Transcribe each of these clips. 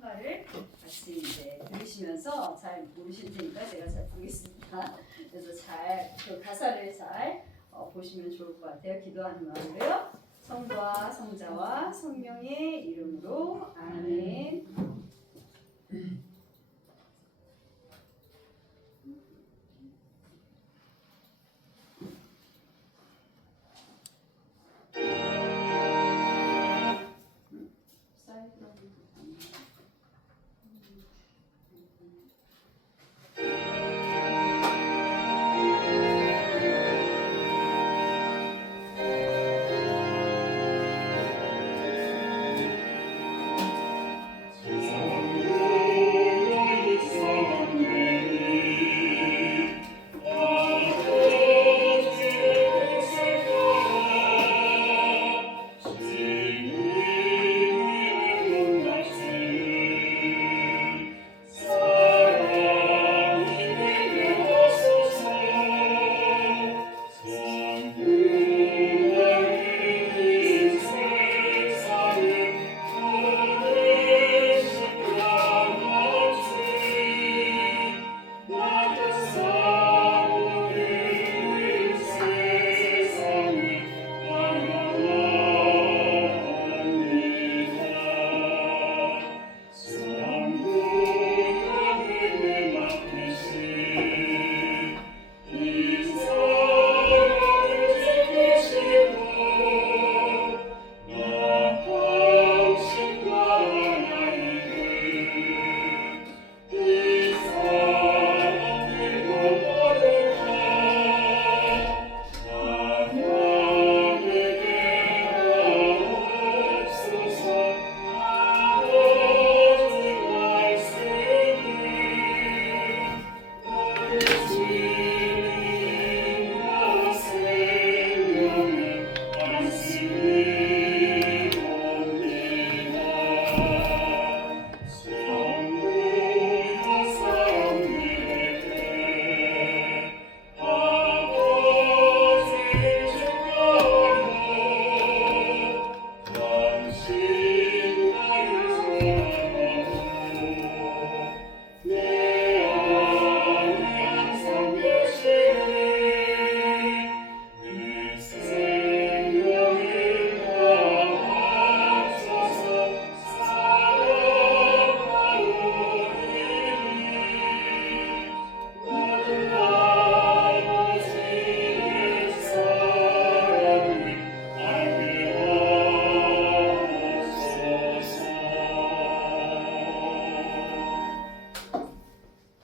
찬가를 같이 이제 들으시면서 잘 모르실 테니까 제가 잘 부르겠습니다. 그래서 잘 그 가사를 잘 보시면 좋을 것 같아요. 기도하는 마음으로요. 성부와 성자와 성령의 이름으로 아멘.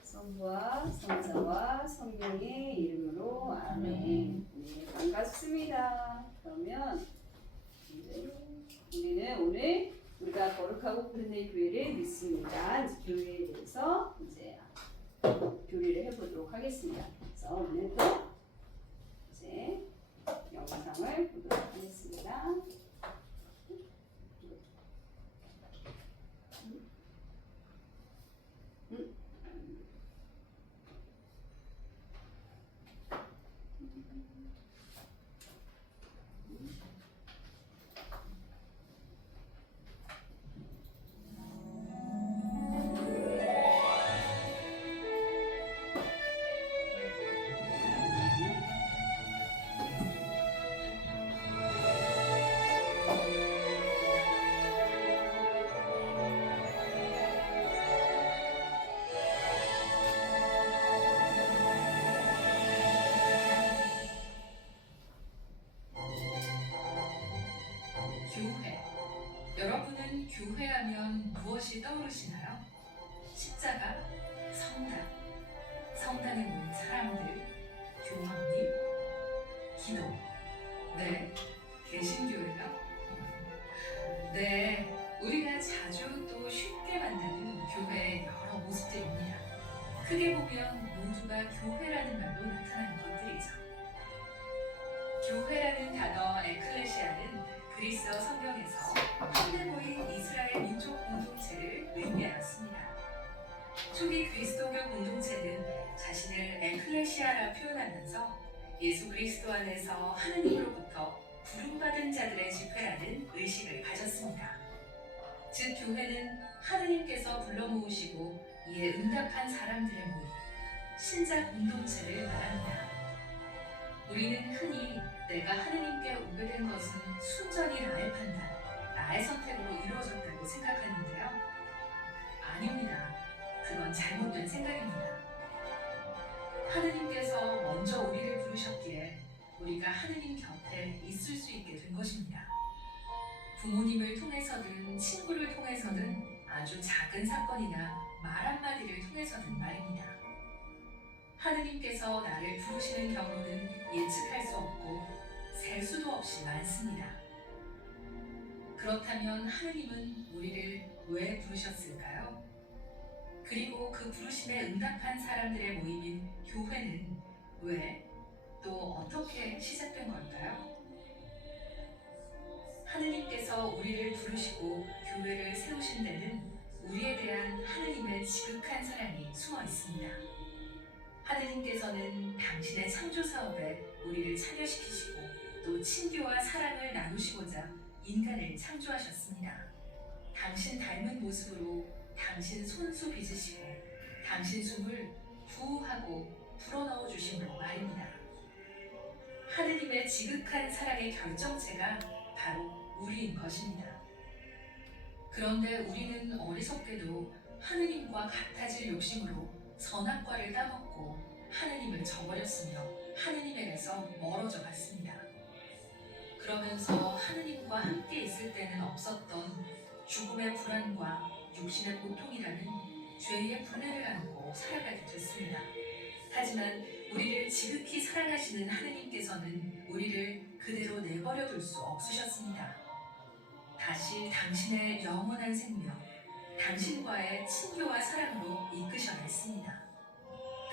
성부와 성자와 성령의 이름으로 아멘. 네, 반갑습니다. 그러면 이제 우리는 오늘 우리가 거룩하고 그릇된 교회를 믿습니다. 이제 교회에 대해서 이제 교리를 해보도록 하겠습니다. 그래서 오늘도 이제 영상을 보도록 하겠습니다. 교회. 여러분은 교회하면 무엇이 떠오르시나요? 십자가, 성당, 성당에 모인 사람들, 교황님, 기도. 네, 개신교회요? 네, 우리가 자주 또 쉽게 만나는 교회의 여러 모습들입니다. 크게 보면 모두가 교회라는 말로 나타나는 것들이죠. 교회라는 단어 에클레시아는 그리스어 성경에서 한데 모인 이스라엘 민족 공동체를 의미하였습니다. 초기 그리스도교 공동체는 자신을 에클레시아라 표현하면서 예수 그리스도 안에서 하느님으로부터 부름받은 자들의 집회라는 의식을 가졌습니다. 즉 교회는 하느님께서 불러 모으시고 이에 응답한 사람들의 모임, 신자 공동체를 말합니다. 우리는 흔히 내가 하느님께 오게 된 것은 순전히 나의 판단, 나의 선택으로 이루어졌다고 생각하는데요. 아닙니다. 그건 잘못된 생각입니다. 하느님께서 먼저 우리를 부르셨기에 우리가 하느님 곁에 있을 수 있게 된 것입니다. 부모님을 통해서든 친구를 통해서든 아주 작은 사건이나 말 한마디를 통해서든 말입니다. 하느님께서 나를 부르시는 경로는 예측할 수 없고 셀 수도 없이 많습니다. 그렇다면 하느님은 우리를 왜 부르셨을까요? 그리고 그 부르심에 응답한 사람들의 모임인 교회는 왜 또 어떻게 시작된 걸까요? 하느님께서 우리를 부르시고 교회를 세우신 데는 우리에 대한 하느님의 지극한 사랑이 숨어 있습니다. 하느님께서는 당신의 창조 사업에 우리를 참여시키시고 또 친교와 사랑을 나누시고자 인간을 창조하셨습니다. 당신 닮은 모습으로 당신 손수 빚으시고 당신 숨을 부하고 불어넣어 주심으로 말입니다. 하느님의 지극한 사랑의 결정체가 바로 우리인 것입니다. 그런데 우리는 어리석게도 하느님과 같아질 욕심으로 선악과를 따먹고 하느님을 저버렸으며 하느님에게서 멀어져 갔습니다. 그러면서 하느님과 함께 있을 때는 없었던 죽음의 불안과 육신의 고통이라는 죄의 분해를 안고 살아가게 됐습니다. 하지만 우리를 지극히 사랑하시는 하느님께서는 우리를 그대로 내버려 둘 수 없으셨습니다. 다시 당신의 영원한 생명, 당신과의 친교와 사랑으로 이끄셔야 했습니다.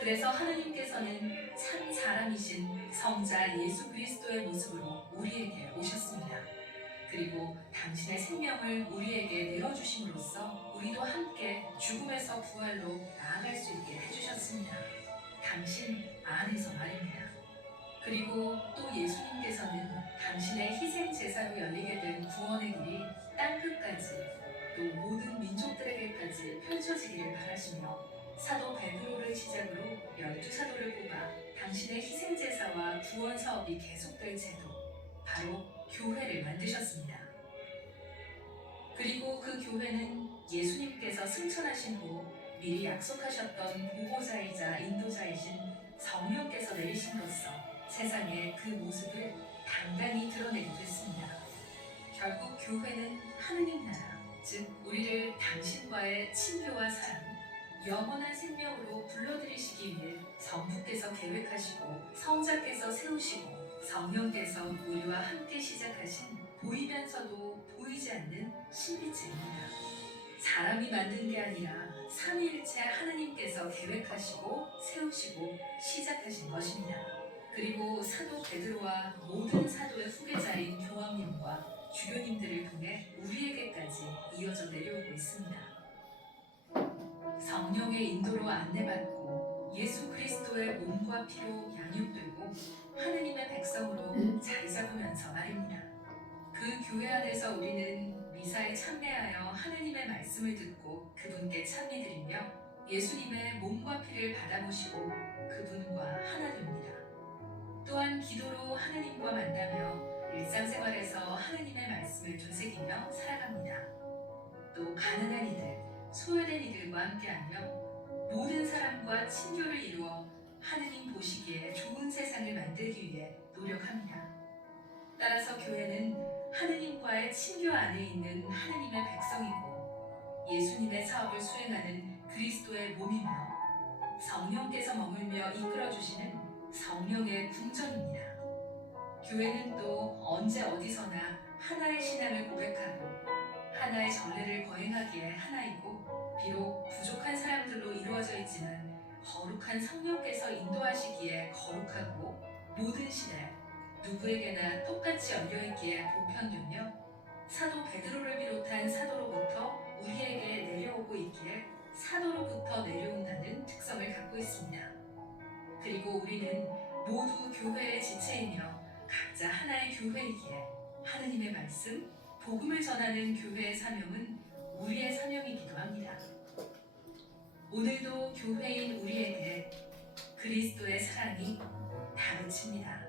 그래서 하느님께서는 참 사람이신 성자 예수 그리스도의 모습으로 우리에게 오셨습니다. 그리고 당신의 생명을 우리에게 내어주심으로써 우리도 함께 죽음에서 부활로 나아갈 수 있게 해주셨습니다. 당신 안에서 말입니다. 그리고 또 예수님께서는 당신의 희생 제사로 열리게 된 구원의 길이 땅끝까지 또 모든 민족들에게까지 펼쳐지기를 바라시며 사도 베드로를 시작으로 12사도를 뽑아 당신의 희생 제사와 구원 사업이 계속될 제도, 바로 교회를 만드셨습니다. 그리고 그 교회는 예수님께서 승천하신 후 미리 약속하셨던 보호자이자 인도자이신 성령께서 내리심으로써 세상에 그 모습을 당당히 드러내게 됐습니다. 결국 교회는 하느님 나라, 즉 우리를 당신과의 친교와 사랑, 영원한 생명으로 불러들이시기 위해 성부께서 계획하시고 성자께서 세우시고 성령께서 우리와 함께 시작하신 보이면서도 보이지 않는 신비체입니다. 사람이 만든 게 아니라 삼위일체 하느님께서 계획하시고 세우시고 시작하신 것입니다. 그리고 사도 베드로와 모든 사도의 후계자인 교황님과 주교님들을 통해 우리에게까지 이어져 내려오고 있습니다. 성령의 인도로 안내받고 예수 그리스도의 몸과 피로 양육되고 하느님의 백성으로 자리 잡으면서 말입니다. 그 교회 안에서 우리는 미사에 참여하여 하느님의 말씀을 듣고 그분께 찬미드리며 예수님의 몸과 피를 받아 모시고 그분과 하나 됩니다. 또한 기도로 하느님과 만나며 일상생활에서 하느님의 말씀을 되새기며 살아갑니다. 또 가난한 이들, 소외된 이들과 함께하며 모든 사람과 친교를 이루어 하느님 보시기에 좋은 세상을 만들기 위해 노력합니다. 따라서 교회는 하느님과의 친교 안에 있는 하느님의 백성이고 예수님의 사업을 수행하는 그리스도의 몸이며 성령께서 머물며 이끌어주시는 성령의 궁전입니다. 교회는 또 언제 어디서나 하나의 신앙을 고백하고 하나의 전례를 거행하기에 하나이고 비록 부족한 사람들로 이루어져 있지만 거룩한 성령께서 인도하시기에 거룩하고 모든 시대 누구에게나 똑같이 열려있기에 보편되며 사도 베드로를 비롯한 사도로부터 우리에게 내려오고 있기에 사도로부터 내려온다는 특성을 갖고 있습니다. 그리고 우리는 모두 교회의 지체이며 각자 하나의 교회이기에 하느님의 말씀, 복음을 전하는 교회의 사명은 우리의 사명이기도 합니다. 오늘도 교회인 우리에게 그리스도의 사랑이 다그칩니다.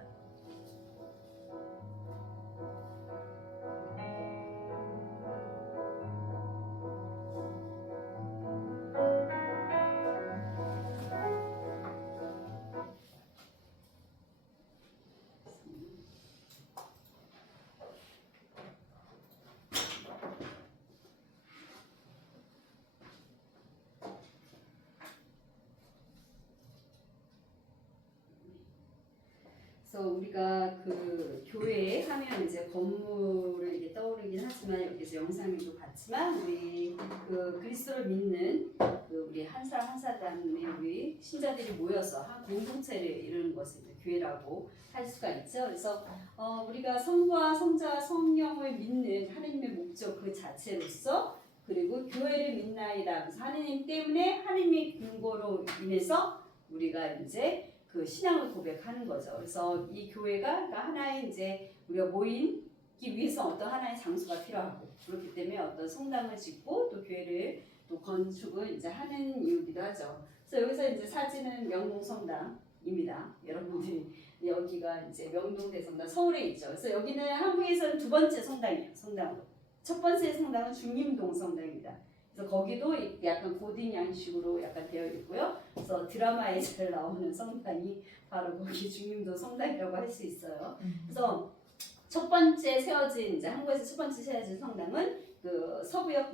그래서 우리가 그 교회에 하면 이제 건물을 이게 떠오르긴 하지만 여기서 영상도 봤지만 우리 그 그리스도를 믿는 그 우리 한 사람 한 사람의 우리 신자들이 모여서 한 공동체를 이루는 것을 이제 교회라고 할 수가 있죠. 그래서 우리가 성부와 성자와 성령을 믿는 하나님의 목적 그 자체로서 그리고 교회를 믿나이다. 그래서 하나님 때문에 하나님의 근거로 인해서 우리가 이제 그 신앙을 고백하는 거죠. 그래서 이 교회가 그러니까 하나의 이제 우리가 모이기 위해서 어떤 하나의 장소가 필요하고 그렇기 때문에 어떤 성당을 짓고 또 교회를 또 건축을 이제 하는 이유기도 하죠. 그래서 여기서 이제 사진은 명동성당입니다. 여러분들이 여기가 이제 명동대성당 서울에 있죠. 그래서 여기는 한국에서는 두 번째 성당이에요. 성당으로. 첫 번째 성당은 중림동 성당입니다. 그래서 거기도 약간 고딩 양식으로 약간 되어 있고요. 그래서 드라마에 잘 나오는 성당이 바로 거기 중림도 성당이라고 할 수 있어요. 그래서 첫 번째 세워진 이제 한국에서 첫 번째 세워진 성당은 그 서부역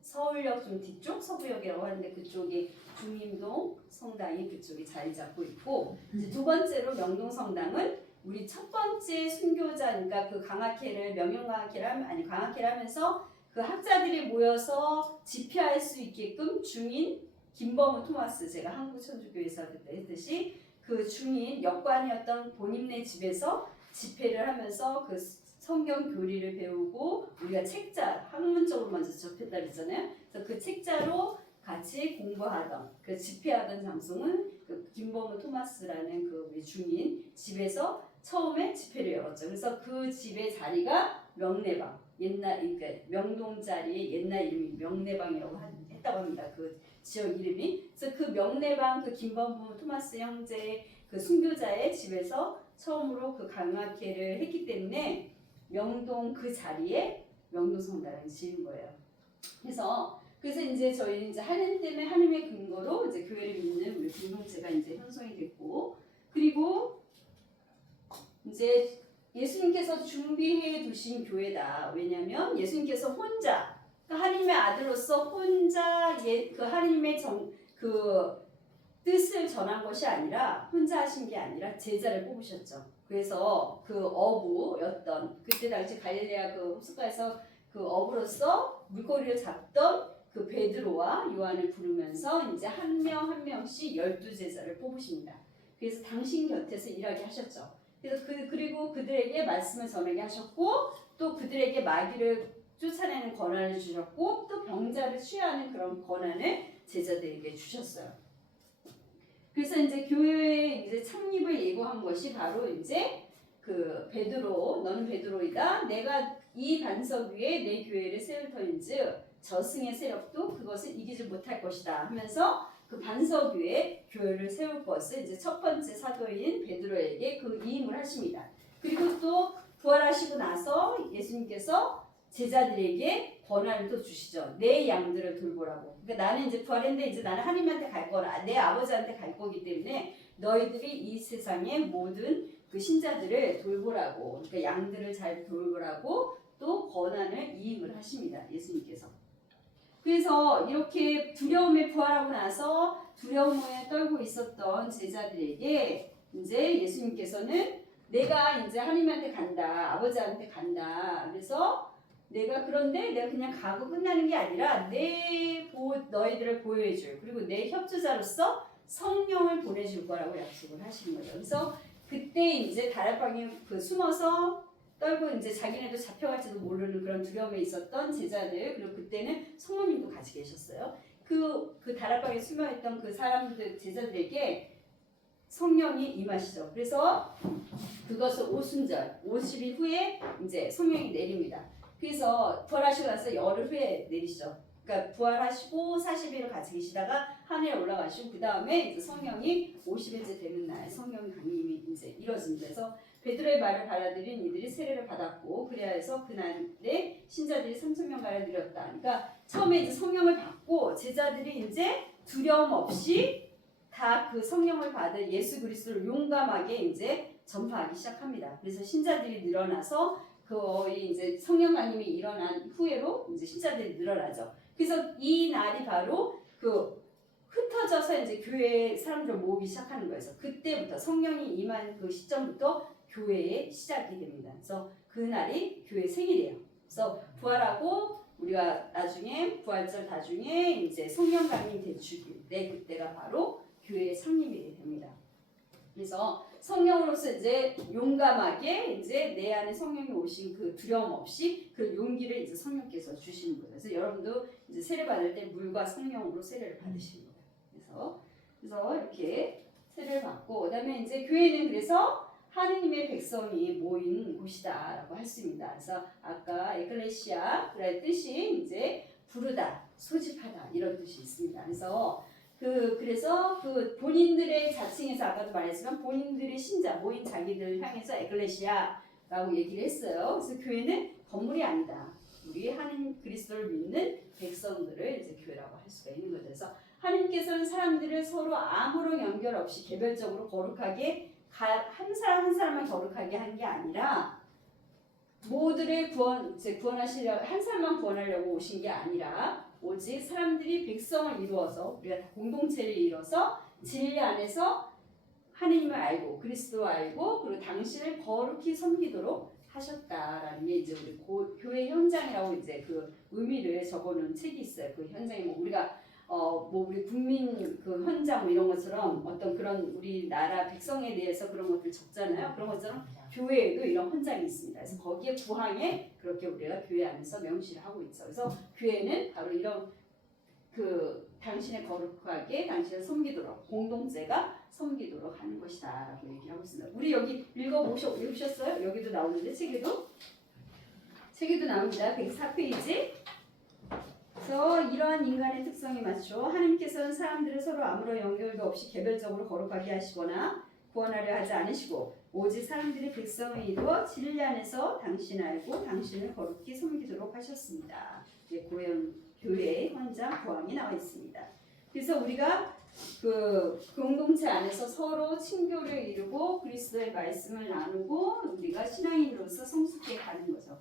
서울역 좀 뒤쪽 서부역이라고 하는데 그쪽이 중림동 성당이 그쪽이 자리 잡고 있고 이제 두 번째로 명동 성당은 우리 첫 번째 순교자 그러니까 그 강학회를 명령강학회를 아니 강학회를 하면서 그 학자들이 모여서 집회할 수 있게끔 중인 김범우 토마스 제가 한국천주교에서 그때 했듯이 그 중인 역관이었던 본인네 집에서 집회를 하면서 그 성경 교리를 배우고 우리가 책자 학문적으로 먼저 접했다 그랬잖아요. 그래서 그 책자로 같이 공부하던 그 집회하던 장소는 그 김범우 토마스라는 그 우리 중인 집에서 처음에 집회를 열었죠. 그래서 그 집의 자리가 명례방 옛날 그러니까 명동 자리에 옛날 이름이 명례방이라고 했다고 합니다. 그 지역 이름이. 그래서 그 명례방 그 김범부 토마스 형제 그 순교자의 집에서 처음으로 그 강학회를 했기 때문에 명동 그 자리에 명동 성당을 지은 거예요. 그래서 이제 저희 이제 하나님 때문에 하나님의 근거로 이제 교회를 믿는 우리 공동체가 이제 형성이 됐고 그리고 이제 예수님께서 준비해 두신 교회다. 왜냐하면 예수님께서 혼자 그러니까 하나님의 아들로서 혼자 그 하나님의 그 뜻을 전한 것이 아니라 혼자 하신 게 아니라 제자를 뽑으셨죠. 그래서 그 어부였던 그때 당시 갈릴레아 그 호숫가에서 그 어부로서 물고기를 잡던 그 베드로와 요한을 부르면서 이제 한 명 한 명씩 12제자를 뽑으십니다. 그래서 당신 곁에서 일하게 하셨죠. 그래서 그리고 그들에게 말씀을 전하게 하셨고 또 그들에게 마귀를 쫓아내는 권한을 주셨고 또 병자를 치유하는 그런 권한을 제자들에게 주셨어요. 그래서 이제 교회의 이제 창립을 예고한 것이 바로 이제 그 베드로 너는 베드로이다. 내가 이 반석 위에 내 교회를 세울 터인즉 저승의 세력도 그것을 이기지 못할 것이다 하면서 그 반석 위에 교회를 세울 것을 이제 첫 번째 사도인 베드로에게 그 위임을 하십니다. 그리고 또 부활하시고 나서 예수님께서 제자들에게 권한을 또 주시죠. 내 양들을 돌보라고. 그러니까 나는 이제 부활했는데 이제 나는 하나님한테 갈 거라. 내 아버지한테 갈 거기 때문에 너희들이 이 세상의 모든 그 신자들을 돌보라고. 그러니까 양들을 잘 돌보라고 또 권한을 위임을 하십니다. 예수님께서. 그래서 이렇게 두려움에 부활하고 나서 두려움에 떨고 있었던 제자들에게 이제 예수님께서는 내가 이제 하나님한테 간다. 아버지한테 간다. 그래서 내가 그냥 가고 끝나는 게 아니라 너희들을 보호해줄 그리고 내 협조자로서 성령을 보내줄 거라고 약속을 하시는 거죠. 그래서 그때 이제 다락방에 숨어서 떨고 이제 자기네도 잡혀갈지도 모르는 그런 두려움에 있었던 제자들 그리고 그때는 성모님도 같이 계셨어요. 그 다락방에 숨어있던 그 사람들 제자들에게 성령이 임하시죠. 그래서 그것을 오순절 50일 후에 이제 성령이 내립니다. 그래서 부활하시고 나서 열흘 후에 내리시죠. 그러니까 부활하시고 40일을 같이 계시다가 하늘에 올라가시고 그 다음에 이제 성령이 50일째 되는 날 성령 강림이 이제 이뤄집니다. 그래서 베드로의 말을 받아들인 이들이 세례를 받았고 그래야 해서 그날에 신자들이 3,000명가량 늘었다. 그러니까 처음에 이제 성령을 받고 제자들이 이제 두려움 없이 다 그 성령을 받은 예수 그리스도를 용감하게 이제 전파하기 시작합니다. 그래서 신자들이 늘어나서 거의 이제 성령 강림이 일어난 후에로 이제 신자들이 늘어나죠. 그래서 이 날이 바로 그 흩어져서 이제 교회에 사람들 모으기 시작하는 거예요. 그래서 그때부터 성령이 임한 그 시점부터 교회의 시작이 됩니다. 그래서 그 날이 교회 생일이에요. 그래서 부활하고 우리가 나중에 부활절 나중에 이제 성령 강림 대축일 때 그때가 바로 교회의 창립일이 됩니다. 그래서 성령으로서 이제 용감하게 이제 내 안에 성령이 오신 그 두려움 없이 그 용기를 이제 성령께서 주시는 거예요. 그래서 여러분도 이제 세례 받을 때 물과 성령으로 세례를 받으시는 거예요. 그래서 이렇게 세례를 받고 그다음에 이제 교회는 그래서 하느님의 백성이 모인 곳이다라고 할 수 있습니다. 그래서 아까 에클레시아 그의 뜻이 이제 부르다, 소집하다 이런 뜻이 있습니다. 그래서 그 본인들의 자칭에서 아까도 말했지만 본인들의 신자 모인 자기들 향해서 에클레시아라고 얘기를 했어요. 그래서 교회는 건물이 아니다. 우리 하느님 그리스도를 믿는 백성들을 이제 교회라고 할 수가 있는 거죠. 그래서 하느님께서는 사람들을 서로 아무런 연결 없이 개별적으로 거룩하게 한 사람 한 사람만 거룩하게 한 게 아니라 모두를 구원하시려 한 사람만 구원하려고 오신 게 아니라 오직 사람들이 백성을 이루어서 우리가 다 공동체를 이뤄서 진리 안에서 하느님을 알고 그리스도 알고 그리고 당신을 거룩히 섬기도록 하셨다라는 게 이제 우리 교회 현장이라고 이제 그 의미를 적어놓은 책이 있어요. 그 현장이 뭐 우리가 우리 국민 그 현장 이런 것처럼 어떤 그런 우리나라 백성에 대해서 그런 것들 적잖아요. 그런 것처럼 교회에도 이런 현장이 있습니다. 그래서 거기에 구항에 그렇게 우리가 교회 안에서 명시를 하고 있죠. 그래서 교회는 바로 이런 그 당신의 거룩하게 당신을 섬기도록 공동체가 섬기도록 하는 것이다라고 얘기하고 있습니다. 우리 여기 읽으셨어요? 여기도 나오는데 책에도 나옵니다. 104페이지. 그래서 이러한 인간의 특성에 맞춰 하나님께서는 사람들을 서로 아무런 연결도 없이 개별적으로 거룩하게 하시거나 구원하려 하지 않으시고 오직 사람들이 백성을 이루어 진리 안에서 당신 알고 당신을 거룩히 섬기도록 하셨습니다. 고연 교회의 현장 구항이 나와 있습니다. 그래서 우리가 그 공동체 안에서 서로 친교를 이루고 그리스도의 말씀을 나누고 우리가 신앙인으로서 성숙해 가는 거죠.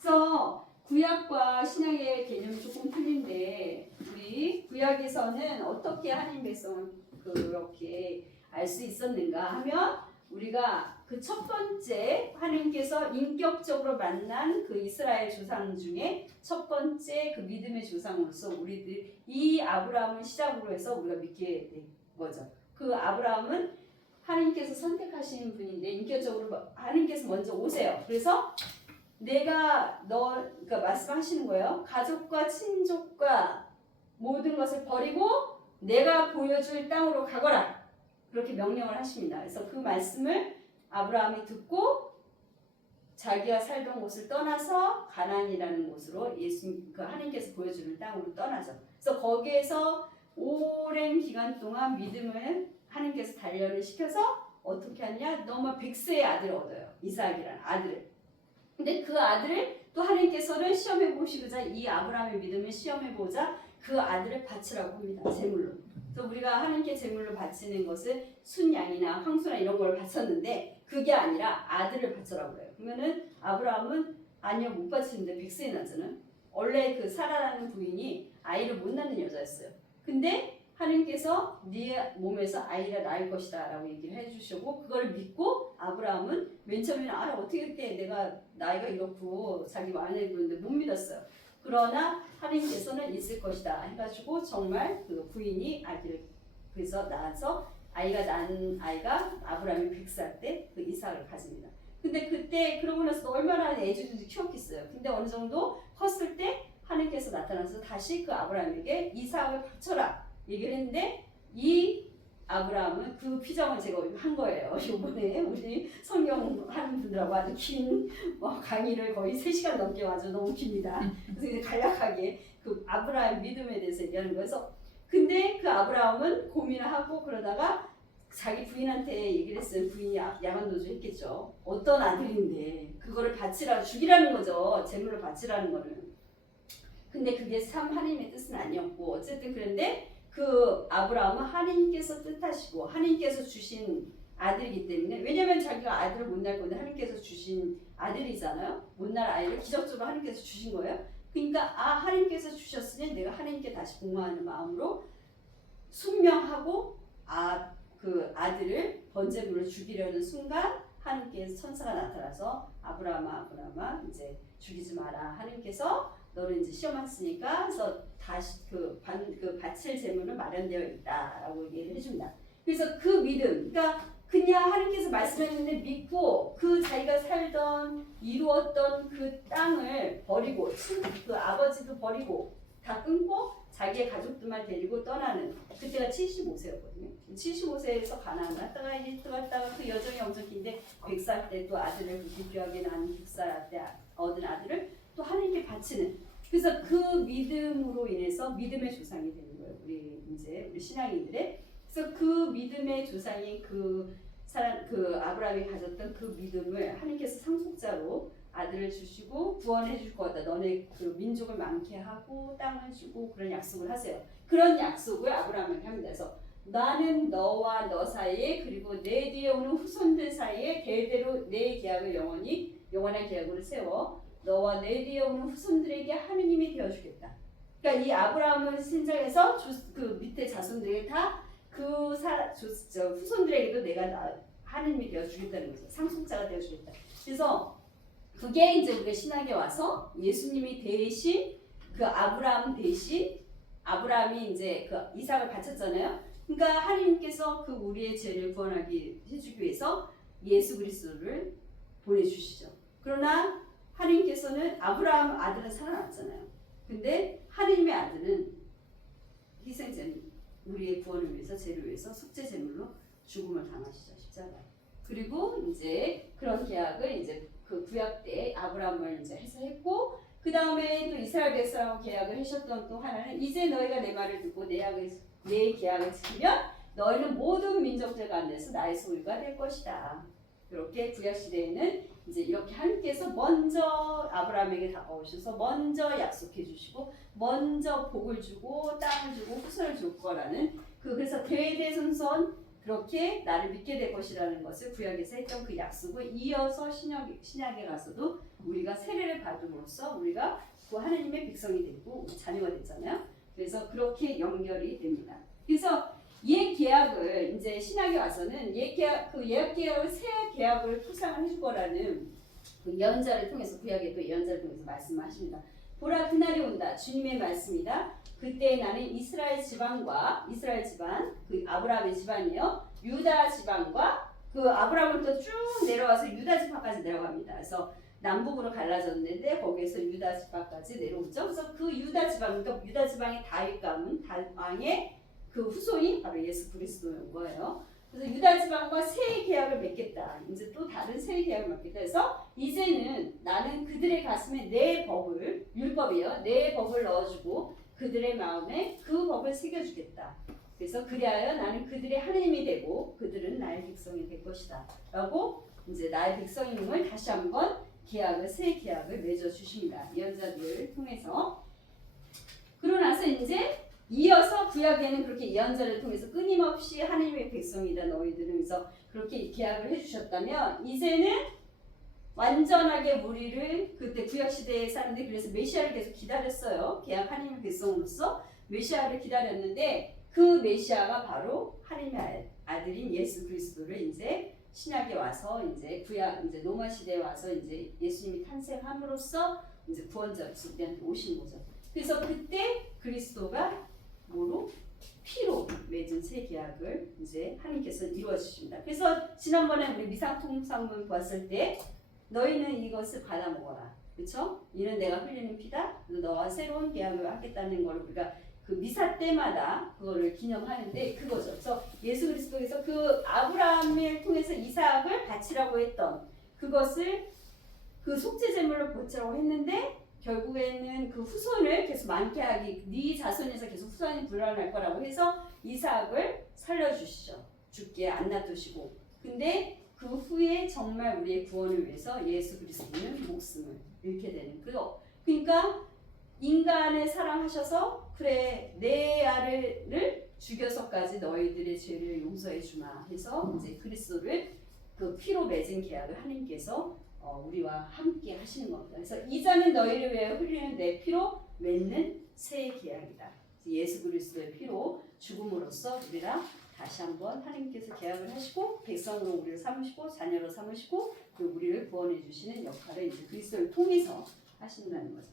그래서 구약과 신약의 개념이 조금 틀린데 우리 구약에서는 어떻게 하나님 백성을 그렇게 알 수 있었는가 하면 우리가 그 첫 번째 하나님께서 인격적으로 만난 그 이스라엘 조상 중에 첫 번째 그 믿음의 조상으로서 우리들 이 아브라함을 시작으로 해서 우리가 믿게 된 거죠. 그 아브라함은 하나님께서 선택하신 분인데 인격적으로 하나님께서 먼저 오세요. 그래서 그러니까 말씀하시는 거예요. 가족과 친족과 모든 것을 버리고 내가 보여줄 땅으로 가거라. 그렇게 명령을 하십니다. 그래서 그 말씀을 아브라함이 듣고 자기가 살던 곳을 떠나서 가나안이라는 곳으로 하나님께서 보여주는 땅으로 떠나죠. 그래서 거기에서 오랜 기간 동안 믿음을 하나님께서 단련을 시켜서 어떻게 하냐? 너무 백세의 아들을 얻어요. 이삭이라는 아들을. 근데 그 아들을 또 하나님께서는 시험해 보시고자 이 아브라함의 믿음을 시험해 보자 그 아들을 바치라고 합니다. 제물로. 그래서 우리가 하나님께 제물로 바치는 것은 순양이나 황소나 이런 걸 바쳤는데 그게 아니라 아들을 바쳐라고 해요. 그러면은 아브라함은 아니요 못 바치는데 백세이 나잖아요. 원래 그 사라라는 부인이 아이를 못 낳는 여자였어요. 근데 하나님께서 네 몸에서 아이가 낳을 것이다 라고 얘기를 해주시고 그걸 믿고 아브라함은 맨 처음에는 어떻게 내가 나이가 이렇고 자기 아내를 보는데 못 믿었어요. 그러나 하나님께서는 있을 것이다 해가지고 정말 그 부인이 아기를 그래서 낳아서 낳은 아이가 아브라함이 100살 때 그 이삭을 가집니다. 근데 그때 그러고 나서 얼마나 애주든지 키웠겠어요. 근데 어느 정도 컸을 때 하나님께서 나타나서 다시 그 아브라함에게 이삭을 바쳐라 얘기를 했는데 이 아브라함은 그 피정을 제가 한 거예요. 이번에 우리 성경 하는 분들하고 아주 긴 강의를 거의 3시간 넘게 아주 너무 깁니다. 그래서 이제 간략하게 그 아브라함 믿음에 대해서 얘기하는 거여서 근데 그 아브라함은 고민을 하고 그러다가 자기 부인한테 얘기를 했어요. 부인이 야만도주 했겠죠. 어떤 아들인데 그거를 바치라 죽이라는 거죠. 제물을 바치라는 거는. 근데 그게 참 하나님의 뜻은 아니었고 어쨌든 그런데 그 아브라함은 하나님께서 뜻하시고 하나님께서 주신 아들이기 때문에 왜냐면 자기가 아들을 못 낳을 건데 하나님께서 주신 아들이잖아요. 못 낳을 아이를 기적적으로 하나님께서 주신 거예요. 그러니까 하나님께서 주셨으니 내가 하나님께 다시 공허하는 마음으로 순명하고 그 아들을 번제물로 죽이려는 순간 하나님께서 천사가 나타나서 아브라함아 이제 죽이지 마라. 하나님께서 너를 이제 시험 왔으니까 그래서 다시 그 바칠 제물은 마련되어 있다라고 얘기를 해줍니다. 그래서 그 믿음, 그러니까 그냥 하나님께서 말씀했는데 믿고 그 자기가 살던 이루었던 그 땅을 버리고 그 아버지도 버리고 다 끊고 자기의 가족들만 데리고 떠나는 그때가 75세였거든요. 75세에서 가나안 갔다가 이집트 갔다가 그 여정이 엄청 긴데 100살 때 또 아들을 귀하게 낳은 100살 때 얻은 아들을 또 하나님께 바치는 그래서 그 믿음으로 인해서 믿음의 조상이 되는 거예요. 우리 신앙인들의 그래서 그 믿음의 조상이 그 아브라함이 가졌던 그 믿음을 하나님께서 상속자로 아들을 주시고 구원해 줄 거다. 너네 그 민족을 많게 하고 땅을 주고 그런 약속을 하세요. 그런 약속을 아브라함에게 합니다. 그래서 나는 너와 너 사이에 그리고 내 뒤에 오는 후손들 사이에 대대로 내 계약을 영원한 계약으로 세워 너와 내 뒤에 오는 후손들에게 하느님이 되어주겠다. 그러니까 이 아브라함을 생각해서 그 밑에 자손들에게 다 그 후손들에게도 내가 하느님이 되어주겠다는 거죠. 상속자가 되어주겠다. 그래서 그게 이제 우리가 신학에 와서 예수님이 대신 그 아브라함 대신 아브라함이 이제 그 이삭을 바쳤잖아요. 그러니까 하나님께서 그 우리의 죄를 구원하기 해주기 위해서 예수 그리스도를 보내주시죠. 그러나 하나님께서는 아브라함 아들은 살아났잖아요. 근데 하나님의 아들은 희생제물, 우리의 구원을 위해서 죄를 위해서 속죄 제물로 죽음을 당하시죠. 십자가에. 그리고 이제 그런 계약을 이제 그 구약 때 아브라함을 이제 해서 했고 그 다음에 또 이스라엘 백성하고 계약을 하셨던 또 하나는 이제 너희가 내 말을 듣고 내 계약을 지키면 너희는 모든 민족들 가운데서 나의 소유가 될 것이다. 이렇게 구약 시대에는 이제 이렇게 하나님께서 먼저 아브라함에게 다가오셔서 먼저 약속해 주시고 먼저 복을 주고 땅을 주고 후손을 줄 거라는 그래서 대대손손 그렇게 나를 믿게 될 것이라는 것을 구약에서 했던 그 약속을 이어서 신약에 가서도 우리가 세례를 받음으로써 우리가 그 하나님의 백성이 되고 자녀가 됐잖아요. 그래서 그렇게 연결이 됩니다. 그래서 옛 계약을 이제 신약에 와서는 옛 계약을 새 계약을 풀상을 해줄 거라는 그 예언자를 통해서 구약의 또 예언자를 통해서 말씀하십니다. 보라 그날이 온다. 주님의 말씀이다. 그때 나는 이스라엘 집안 그 아브라함의 집안이요 유다 지방과 그 아브라함을 또 쭉 내려와서 유다 지파까지 내려갑니다. 그래서 남북으로 갈라졌는데 거기에서 유다 지파까지 내려오죠. 그래서 그 유다 지방의 다윗 가문 왕의 그 후손이 바로 예수 그리스도인 거예요. 그래서 유다 지방과 새 계약을 맺겠다. 이제 또 다른 새 계약을 맺겠다. 해서 이제는 나는 그들의 가슴에 내 법을 율법이요 내 법을 넣어주고 그들의 마음에 그 법을 새겨주겠다. 그래서 그리하여 나는 그들의 하나님이 되고 그들은 나의 백성이 될 것이다. 라고 이제 나의 백성임을 다시 한번 새 계약을 맺어 주십니다. 예언자들을 통해서. 그러고 나서 이제 이어서 구약에는 그렇게 예언자를 통해서 끊임없이 하나님의 백성이다 너희들은 그래서 그렇게 계약을 해주셨다면 이제는 완전하게 우리를 그때 구약 시대의 사람들이 그래서 메시아를 계속 기다렸어요. 계약 하나님의 백성으로서 메시아를 기다렸는데 그 메시아가 바로 하나님의 아들인 예수 그리스도를 이제 신약에 와서 이제 로마 시대에 와서 이제 예수님이 탄생함으로써 이제 구원자로서 우리한테 오신 거죠. 그래서 그때 그리스도가 뭐로? 피로 맺은 새 계약을 이제 하나님께서 이루어 주십니다. 그래서 지난번에 우리 미상통상문 보았을 때 너희는 이것을 받아 먹어라. 그렇죠? 이는 내가 흘리는 피다. 너와 새로운 계약을 하겠다는 걸 우리가 그 미사 때마다 그거를 기념하는데 그거죠. 그래서 예수 그리스도께서 그 아브라함을 통해서 이삭을 바치라고 했던 그것을 그 속죄 제물로 바치라고 했는데 결국에는 그 후손을 계속 많게 하기, 네 자손에서 계속 후손이 불어날 거라고 해서 이삭을 살려주시죠. 죽게 안 놔두시고. 근데 그 후에 정말 우리의 구원을 위해서 예수 그리스도는 목숨을 잃게 되는 그러니까 인간을 사랑하셔서 그래 내 아들을 죽여서까지 너희들의 죄를 용서해 주마 해서 이제 그리스도를 그 피로 맺은 계약을 하나님께서 우리와 함께 하시는 겁니다. 그래서 이자는 너희를 위해 흘리는 내 피로 맺는 새 계약이다. 예수 그리스도의 피로 죽음으로써 우리랑 다시 한번 하나님께서 계약을 하시고 백성으로 우리를 삼으시고 자녀로 삼으시고 그리고 우리를 구원해 주시는 역할을 이제 그리스도를 통해서 하신다는 거죠.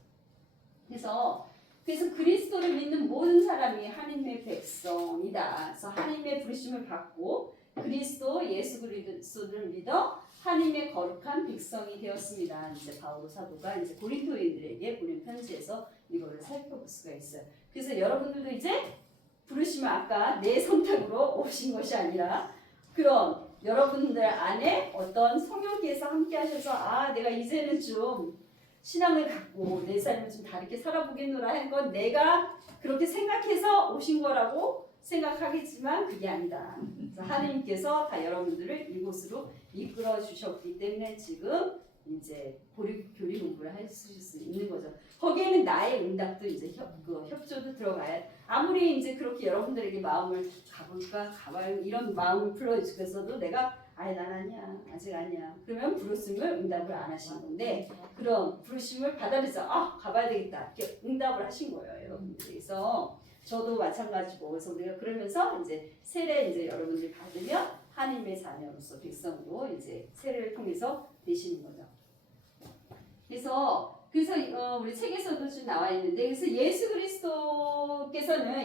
그래서 그리스도를 믿는 모든 사람이 하나님의 백성이다. 그래서 하나님의 부르심을 받고 그리스도 예수 그리스도를 믿어 하나님의 거룩한 백성이 되었습니다. 이제 바울 사도가 이제 고린도인들에게 보낸 편지에서 이거를 살펴볼 수가 있어요. 그래서 여러분들도 이제 부르심을 아까 내 선택으로 오신 것이 아니라 그런 여러분들 안에 어떤 성령께서 함께 하셔서 내가 이제는 좀 신앙을 갖고 내 삶을 좀 다르게 살아보겠노라 한 건 내가 그렇게 생각해서 오신 거라고 생각하겠지만 그게 아니다. 그래서 하나님께서 다 여러분들을 이곳으로 이끌어 주셨기 때문에 지금 이제 교리 공부를 하실 수 있는 거죠. 거기에는 나의 응답도 이제 협조도 들어가야. 아무리 이제 그렇게 여러분들에게 마음을 가봐요 이런 마음을 불러주겠어도 내가 난 아니야 아직 아니야 그러면 부르심을 응답을 안 하신 건데 그런 부르심을 받아들여서 가봐야 되겠다 이렇게 응답을 하신 거예요 여러분들이. 그래서 저도 마찬가지고 그래서 우리가 그러면서 이제 세례 이제 여러분들이 받으면 하나님의 자녀로서 백성으로 이제 세례를 통해서 되시는 거죠. 그래서 우리 책에서도 좀 나와 있는데 그래서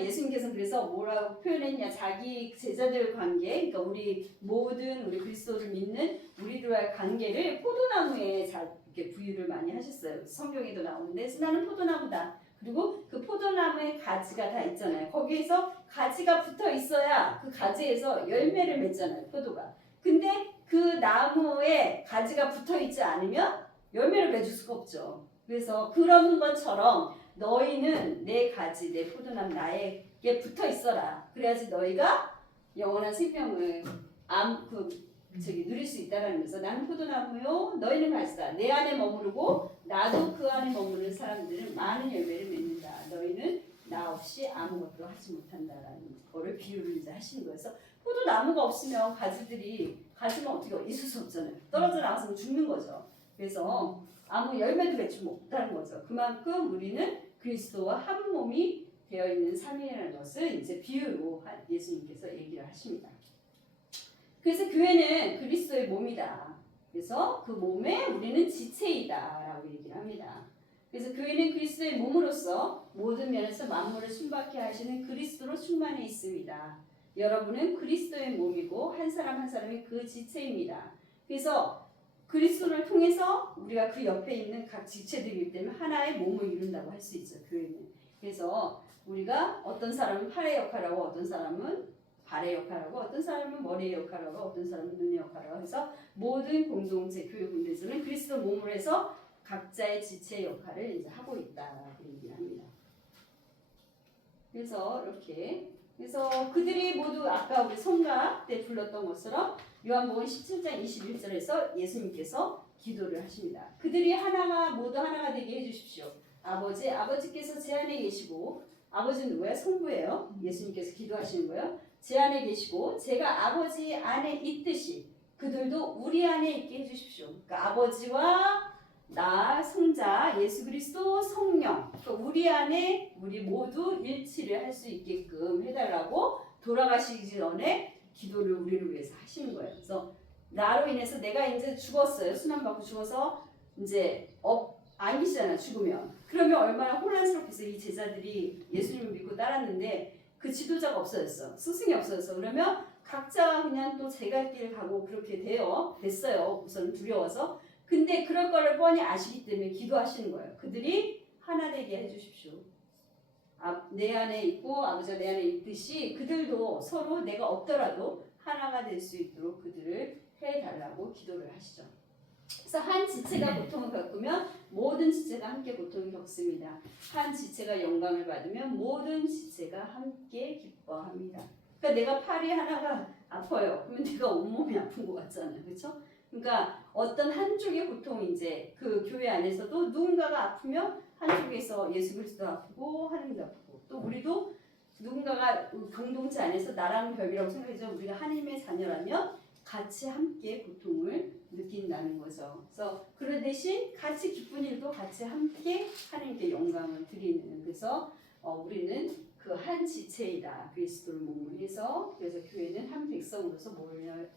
예수님께서는 그래서 뭐라고 표현했냐 자기 제자들 관계 그러니까 우리 그리스도를 믿는 우리들과의 관계를 포도나무에 이렇게 부유를 많이 하셨어요. 성경에도 나오는데 나는 포도나무다. 그리고 그 포도나무에 가지가 다 있잖아요. 거기에서 가지가 붙어 있어야 그 가지에서 열매를 맺잖아요. 포도가. 근데 그 나무에 가지가 붙어 있지 않으면 열매를 맺을 수가 없죠. 그래서 그런 것처럼 너희는 내 가지, 내 포도나무 나에게 붙어 있어라. 그래야지 너희가 영원한 생명을 누릴 수 있다라는 거죠. 나는 포도나무요, 너희는 가지다. 내 안에 머무르고 나도 그 안에 머무르는 사람들은 많은 열매를 맺는다. 너희는 나 없이 아무것도 하지 못한다라는 거를 비유를 이제 하시는 거예요. 그래서 포도나무가 없으면 가지면 어떻게 있을 수 없잖아요. 떨어져 나와서 죽는 거죠. 그래서 아무 열매도 맺지 못하는 거죠. 그만큼 우리는 그리스도와 한 몸이 되어 있는 삶이라는 것을 이제 비유로 예수님께서 얘기를 하십니다. 그래서 교회는 그리스도의 몸이다. 그래서 그 몸에 우리는 지체이다라고 얘기를 합니다. 그래서 교회는 그리스도의 몸으로서 모든 면에서 만물을 순박해 하시는 그리스도로 충만해 있습니다. 여러분은 그리스도의 몸이고 한 사람 한 사람이 그 지체입니다. 그래서 그리스도를 통해서 우리가 그 옆에 있는 각 지체들이기 때문에 하나의 몸을 이룬다고 할 수 있죠. 교회는. 그래서 우리가 어떤 사람은 팔의 역할을 하고 어떤 사람은 발의 역할을 하고 어떤 사람은 머리의 역할을 하고 어떤 사람은 눈의 역할을 하고 해서 모든 공동체 교회 군대에서는 그리스도 몸으로 해서 각자의 지체 역할을 이제 하고 있다라고 얘기를 합니다. 그래서 그들이 모두 아까 우리 성가 때 불렀던 것처럼 요한복음 17장 21절에서 예수님께서 기도를 하십니다. 그들이 모두 하나가 되게 해주십시오. 아버지께서 제 안에 계시고 아버지는 누구예요? 성부예요. 예수님께서 기도하시는 거예요. 제 안에 계시고 제가 아버지 안에 있듯이 그들도 우리 안에 있게 해주십시오. 그러니까 아버지와 나, 성자, 예수 그리스도, 성령 우리 안에 우리 모두 일치를 할 수 있게끔 해달라고 돌아가시기 전에 기도를 우리를 위해서 하시는 거예요. 그래서 나로 인해서 내가 이제 죽었어요. 순환받고 죽어서 이제 아니시잖아 죽으면. 그러면 얼마나 혼란스럽겠어요. 이 제자들이 예수님을 믿고 따랐는데 그 지도자가 없어졌어. 스승이 없어졌어. 그러면 각자 그냥 또 제 갈 길을 가고 그렇게 됐어요. 우선 두려워서. 근데 그럴 거를 뻔히 아시기 때문에 기도하시는 거예요. 그들이 하나 되게 해주십시오. 내 안에 있고 아버지가 내 안에 있듯이 그들도 서로 내가 없더라도 하나가 될 수 있도록 그들을 해달라고 기도를 하시죠. 그래서 한 지체가 고통을 겪으면 모든 지체가 함께 고통을 겪습니다. 한 지체가 영광을 받으면 모든 지체가 함께 기뻐합니다. 그러니까 내가 팔이 하나가 아파요. 그러면 내가 온몸이 아픈 것 같잖아요. 그렇죠? 그러니까 어떤 한쪽의 고통이 이제 그 교회 안에서도 누군가가 아프면 한쪽에서 예수 그리스도 아프고 하나님도 아프고 또 우리도 누군가가 공동체 안에서 나랑 별개라고 생각해서 우리가 하나님의 자녀라면 같이 함께 고통을 느낀다는 거죠. 그래서 그런 대신 같이 기쁜 일도 같이 함께 하나님께 영광을 드리는 그래서 우리는 그 한 지체이다. 그리스도를 몸으로 해서 그래서 교회는 한 백성으로서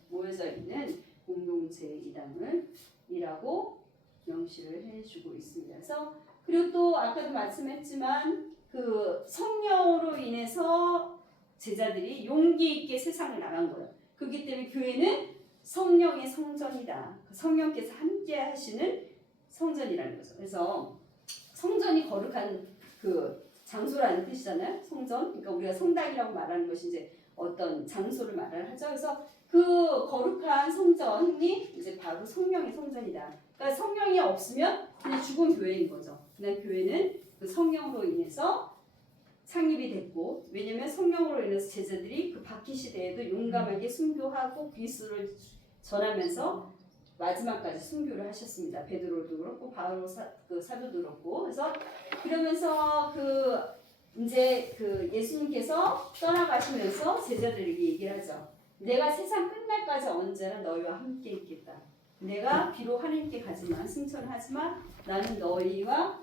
모여져 있는 공동체이라고 명시를 해주고 있습니다. 그래서 그리고 또 아까도 말씀했지만 그 성령으로 인해서 제자들이 용기 있게 세상을 나간 거예요. 그렇기 때문에 교회는 성령의 성전이다. 성령께서 함께 하시는 성전이라는 거죠. 그래서 성전이 거룩한 그 장소라는 뜻이잖아요. 성전. 그러니까 우리가 성당이라고 말하는 것이 이제 어떤 장소를 말을 하죠. 그래서 그 거룩한 성전이 이제 바로 성령의 성전이다. 그러니까 성령이 없으면 그냥 죽은 교회인 거죠. 그냥 교회는 그 성령으로 인해서 창립이 됐고, 왜냐면 성령으로 인해서 제자들이 그 박해 시대에도 용감하게 순교하고 그리스도를 전하면서 마지막까지 순교를 하셨습니다. 베드로도 그렇고 바울 사도도 그렇고. 그래서 그러면서 이제 예수님께서 떠나가시면서 제자들에게 얘기를 하죠. 내가 세상 끝날까지 언제나 너희와 함께 있겠다. 내가 비록 하나님께 가지만 승천하지만 나는 너희와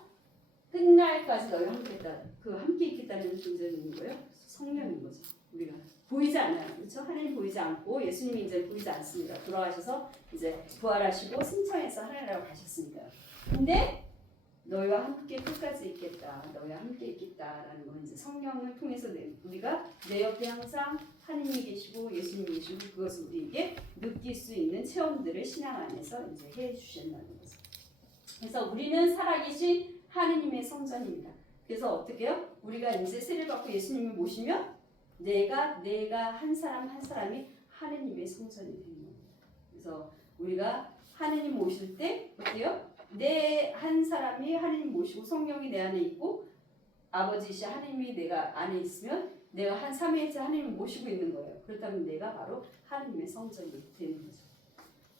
끝날까지 너희와 함께 있다. 그 함께 있겠다는 존재는 뭐예요? 성령인 거죠. 우리가 보이지 않아요. 그렇죠? 하나님 보이지 않고 예수님이 이제 보이지 않습니다. 돌아가셔서 이제 부활하시고 승천해서 하늘나라로 가셨으니까. 근데 너희와 함께 끝까지 있겠다. 너희와 함께 있겠다라는 건 이제 성령을 통해서 우리가 내 옆에 항상 하나님이 계시고 예수님이 계시고 그것을 우리에게 느낄 수 있는 체험들을 신앙 안에서 이제 해 주신다는 거죠. 그래서 우리는 살아계신 하느님의 성전입니다. 그래서 어떻게 해요? 우리가 이제 세례를 받고 예수님을 모시면 내가 한 사람 한 사람이 하느님의 성전이 되는 겁니다. 그래서 우리가 하느님 모실 때 어때요? 내 한 사람이 하느님 모시고 성령이 내 안에 있고 아버지이신 하느님이 내가 안에 있으면 내가 한 삼위일체 하느님을 모시고 있는 거예요. 그렇다면 내가 바로 하느님의 성전이 되는 거죠.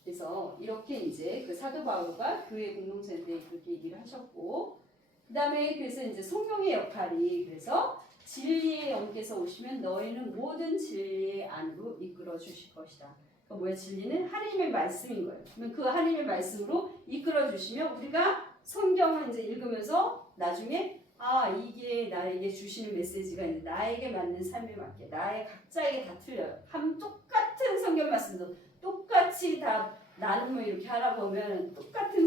그래서 이렇게 이제 그 사도 바울과 교회 공동체인데 그렇게 얘기를 하셨고, 그 다음에 그래서 이제 성령의 역할이 그래서 진리의 영께서 오시면 너희는 모든 진리의 안으로 이끌어 주실 것이다. 그러니까 뭐야? 진리는 하나님의 말씀인 거예요. 그러면 그 하나님의 말씀으로 이끌어 주시면 우리가 성경을 이제 읽으면서 나중에 이게 나에게 주시는 메시지가 있는데 나에게 맞는 삶에 맞게 나의 각자에게 다 틀려요. 한 똑같은 성경 말씀도 똑같이 다 나눔을 이렇게 하라고 하면 똑같은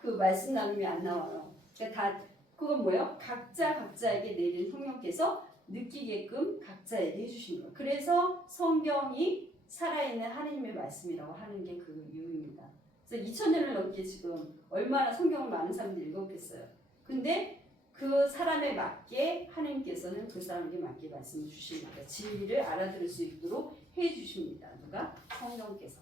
그 말씀 나눔이 안 나와요. 그러니까 다 그건 뭐예요? 각자에게 내린 성령께서 느끼게끔 각자에게 해주신 거예요. 그래서 성경이 살아있는 하나님의 말씀이라고 하는 게 그 이유입니다. 그래서 2000년을 넘게 지금 얼마나 성경을 많은 사람들이 읽었겠어요. 근데 그 사람에 맞게 하나님께서는 그 사람에게 맞게 말씀을 주십니다. 진리를 알아들을 수 있도록 해주십니다. 누가? 성령께서.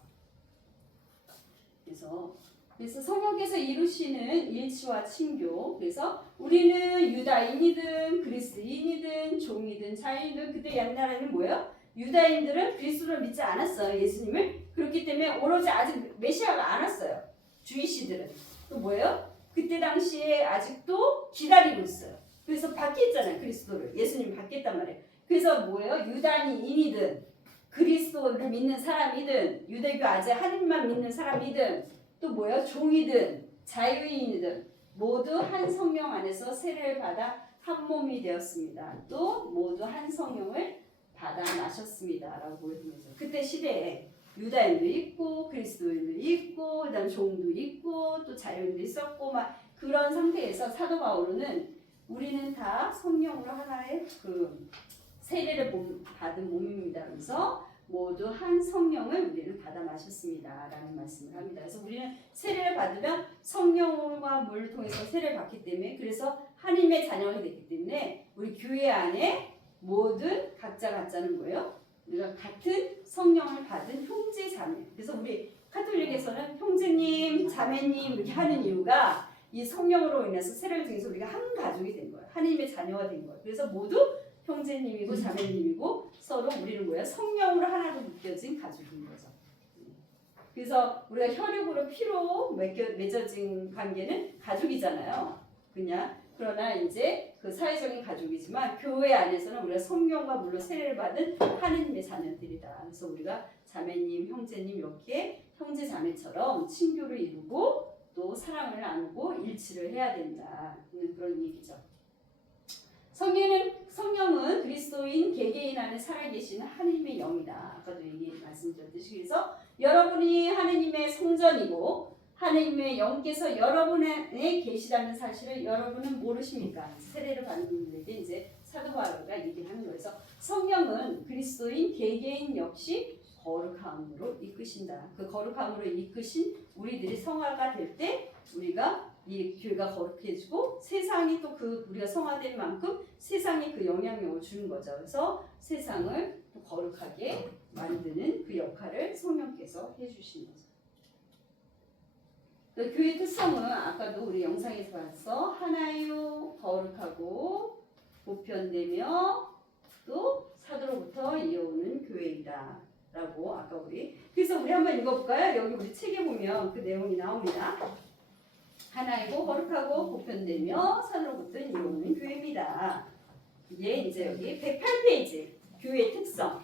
그래서 성령께서 이루시는 일치와 친교. 그래서 우리는 유다인이든 그리스인이든 종이든 자유인이든 그때 옛날에는 뭐예요? 유다인들은 그리스도를 믿지 않았어요. 예수님을. 그렇기 때문에 오로지 아직 메시아가 안 왔어요. 주이시들은. 또 뭐예요? 그때 당시에 아직도 기다리고 있어요. 그래서 받겠잖아요. 그리스도를. 예수님 받겠단 말이에요. 그래서 뭐예요? 유다인이든 그리스도를 믿는 사람이든 유대교 아직 하나님만 믿는 사람이든 또 뭐예요? 종이든 자유인이든 모두 한 성령 안에서 세례를 받아 한 몸이 되었습니다. 또 모두 한 성령을 받아 마셨습니다. 라고 보여주면서 그때 시대에 유다인도 있고 그리스도인도 있고 그다음 종도 있고 또 자유인도 있었고 막 그런 상태에서 사도 바울은 우리는 다 성령으로 하나의 그 세례를 받은 몸입니다. 그래서 모두 한 성령을 우리는 받아 마셨습니다. 라는 말씀을 합니다. 그래서 우리는 세례를 받으면 성령과 물을 통해서 세례를 받기 때문에 그래서 하나님의 자녀가 됐기 때문에 우리 교회 안에 모든 각자는 뭐예요? 우리가 같은 성령을 받은 형제 자매. 그래서 우리 카톨릭에서는 형제님, 자매님 이렇게 하는 이유가 이 성령으로 인해서 세례를 통해서 우리가 한 가족이 된 거예요. 하나님의 자녀가 된 거예요. 그래서 모두 형제님이고 자매님이고 서로 우리는 뭐예요? 성령으로 하나로 묶여진 가족인 거죠. 그래서 우리가 혈육으로 피로 맺어진 관계는 가족이잖아요. 그러나 이제 그 사회적인 가족이지만 교회 안에서는 우리가 성령과 물로 세례를 받은 하느님의 자녀들이다. 그래서 우리가 자매님, 형제님 이렇게 형제 자매처럼 친교를 이루고 또 사랑을 나누고 일치를 해야 된다. 그런 얘기죠. 성령은 그리스도인 개개인 안에 살아계시는 하느님의 영이다. 아까도 말씀드렸듯이 그래서 여러분이 하느님의 성전이고 하느님의 영께서 여러분 안에 계시다는 사실을 여러분은 모르십니까? 세례를 받는 분들에게 이제 사도 바울가 얘기를 하는 거예요. 그래서 성령은 그리스도인 개개인 역시 거룩함으로 이끄신다. 그 거룩함으로 이끄신 우리들이 성화가 될 때 우리가 이 교회가 거룩해지고 세상이 또 그 우리가 성화된 만큼 세상에 그 영향력을 주는 거죠. 그래서 세상을 또 거룩하게 만드는 그 역할을 성령께서 해주시는 거죠. 교회 특성은 아까도 우리 영상에서 봤어. 하나요, 거룩하고 보편되며 또 사도로부터 이어오는 교회이다 라고 아까 그래서 우리 한번 읽어볼까요? 여기 우리 책에 보면 그 내용이 나옵니다. 하나이고 거룩하고 보편되며 사도로부터 이어오는 교회입니다. 이게 이제 여기 108페이지 교회의 특성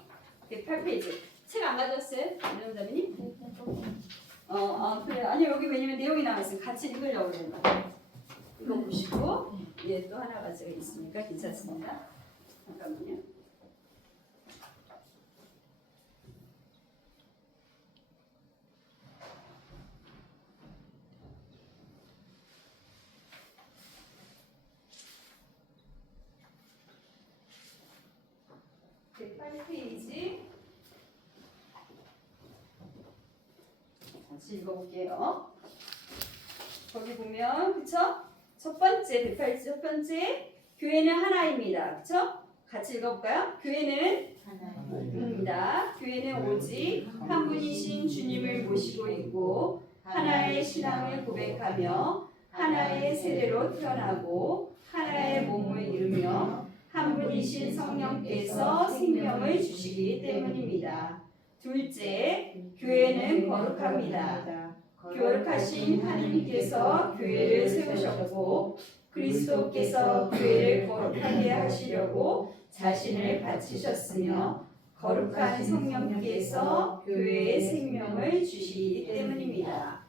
108페이지 책 안 가져왔어요? 이런자매님? 그래. 아니 여기 왜냐면 내용이 나와있어요. 같이 읽으려고 그래요. 이거 보시고 또 하나가 제가 있으니까 괜찮습니다. 잠깐만요. 페이지 같이 읽어볼게요. 거기 보면 그쵸? 첫 번째 108페이지 첫 번째 교회는 하나입니다. 그쵸? 같이 읽어볼까요? 교회는 하나입니다. 교회는 오직 한 분이신 주님을 모시고 있고 하나의 신앙을 고백하며 하나의 세대로 태어나고 하나의 몸을 이루며 한 분이신 성령께서 생명을 주시기 때문입니다. 둘째, 교회는 거룩합니다. 거룩하신 하나님께서 교회를 세우셨고 그리스도께서 교회를 거룩하게 하시려고 자신을 바치셨으며 거룩한 성령께서 교회에 생명을 주시기 때문입니다.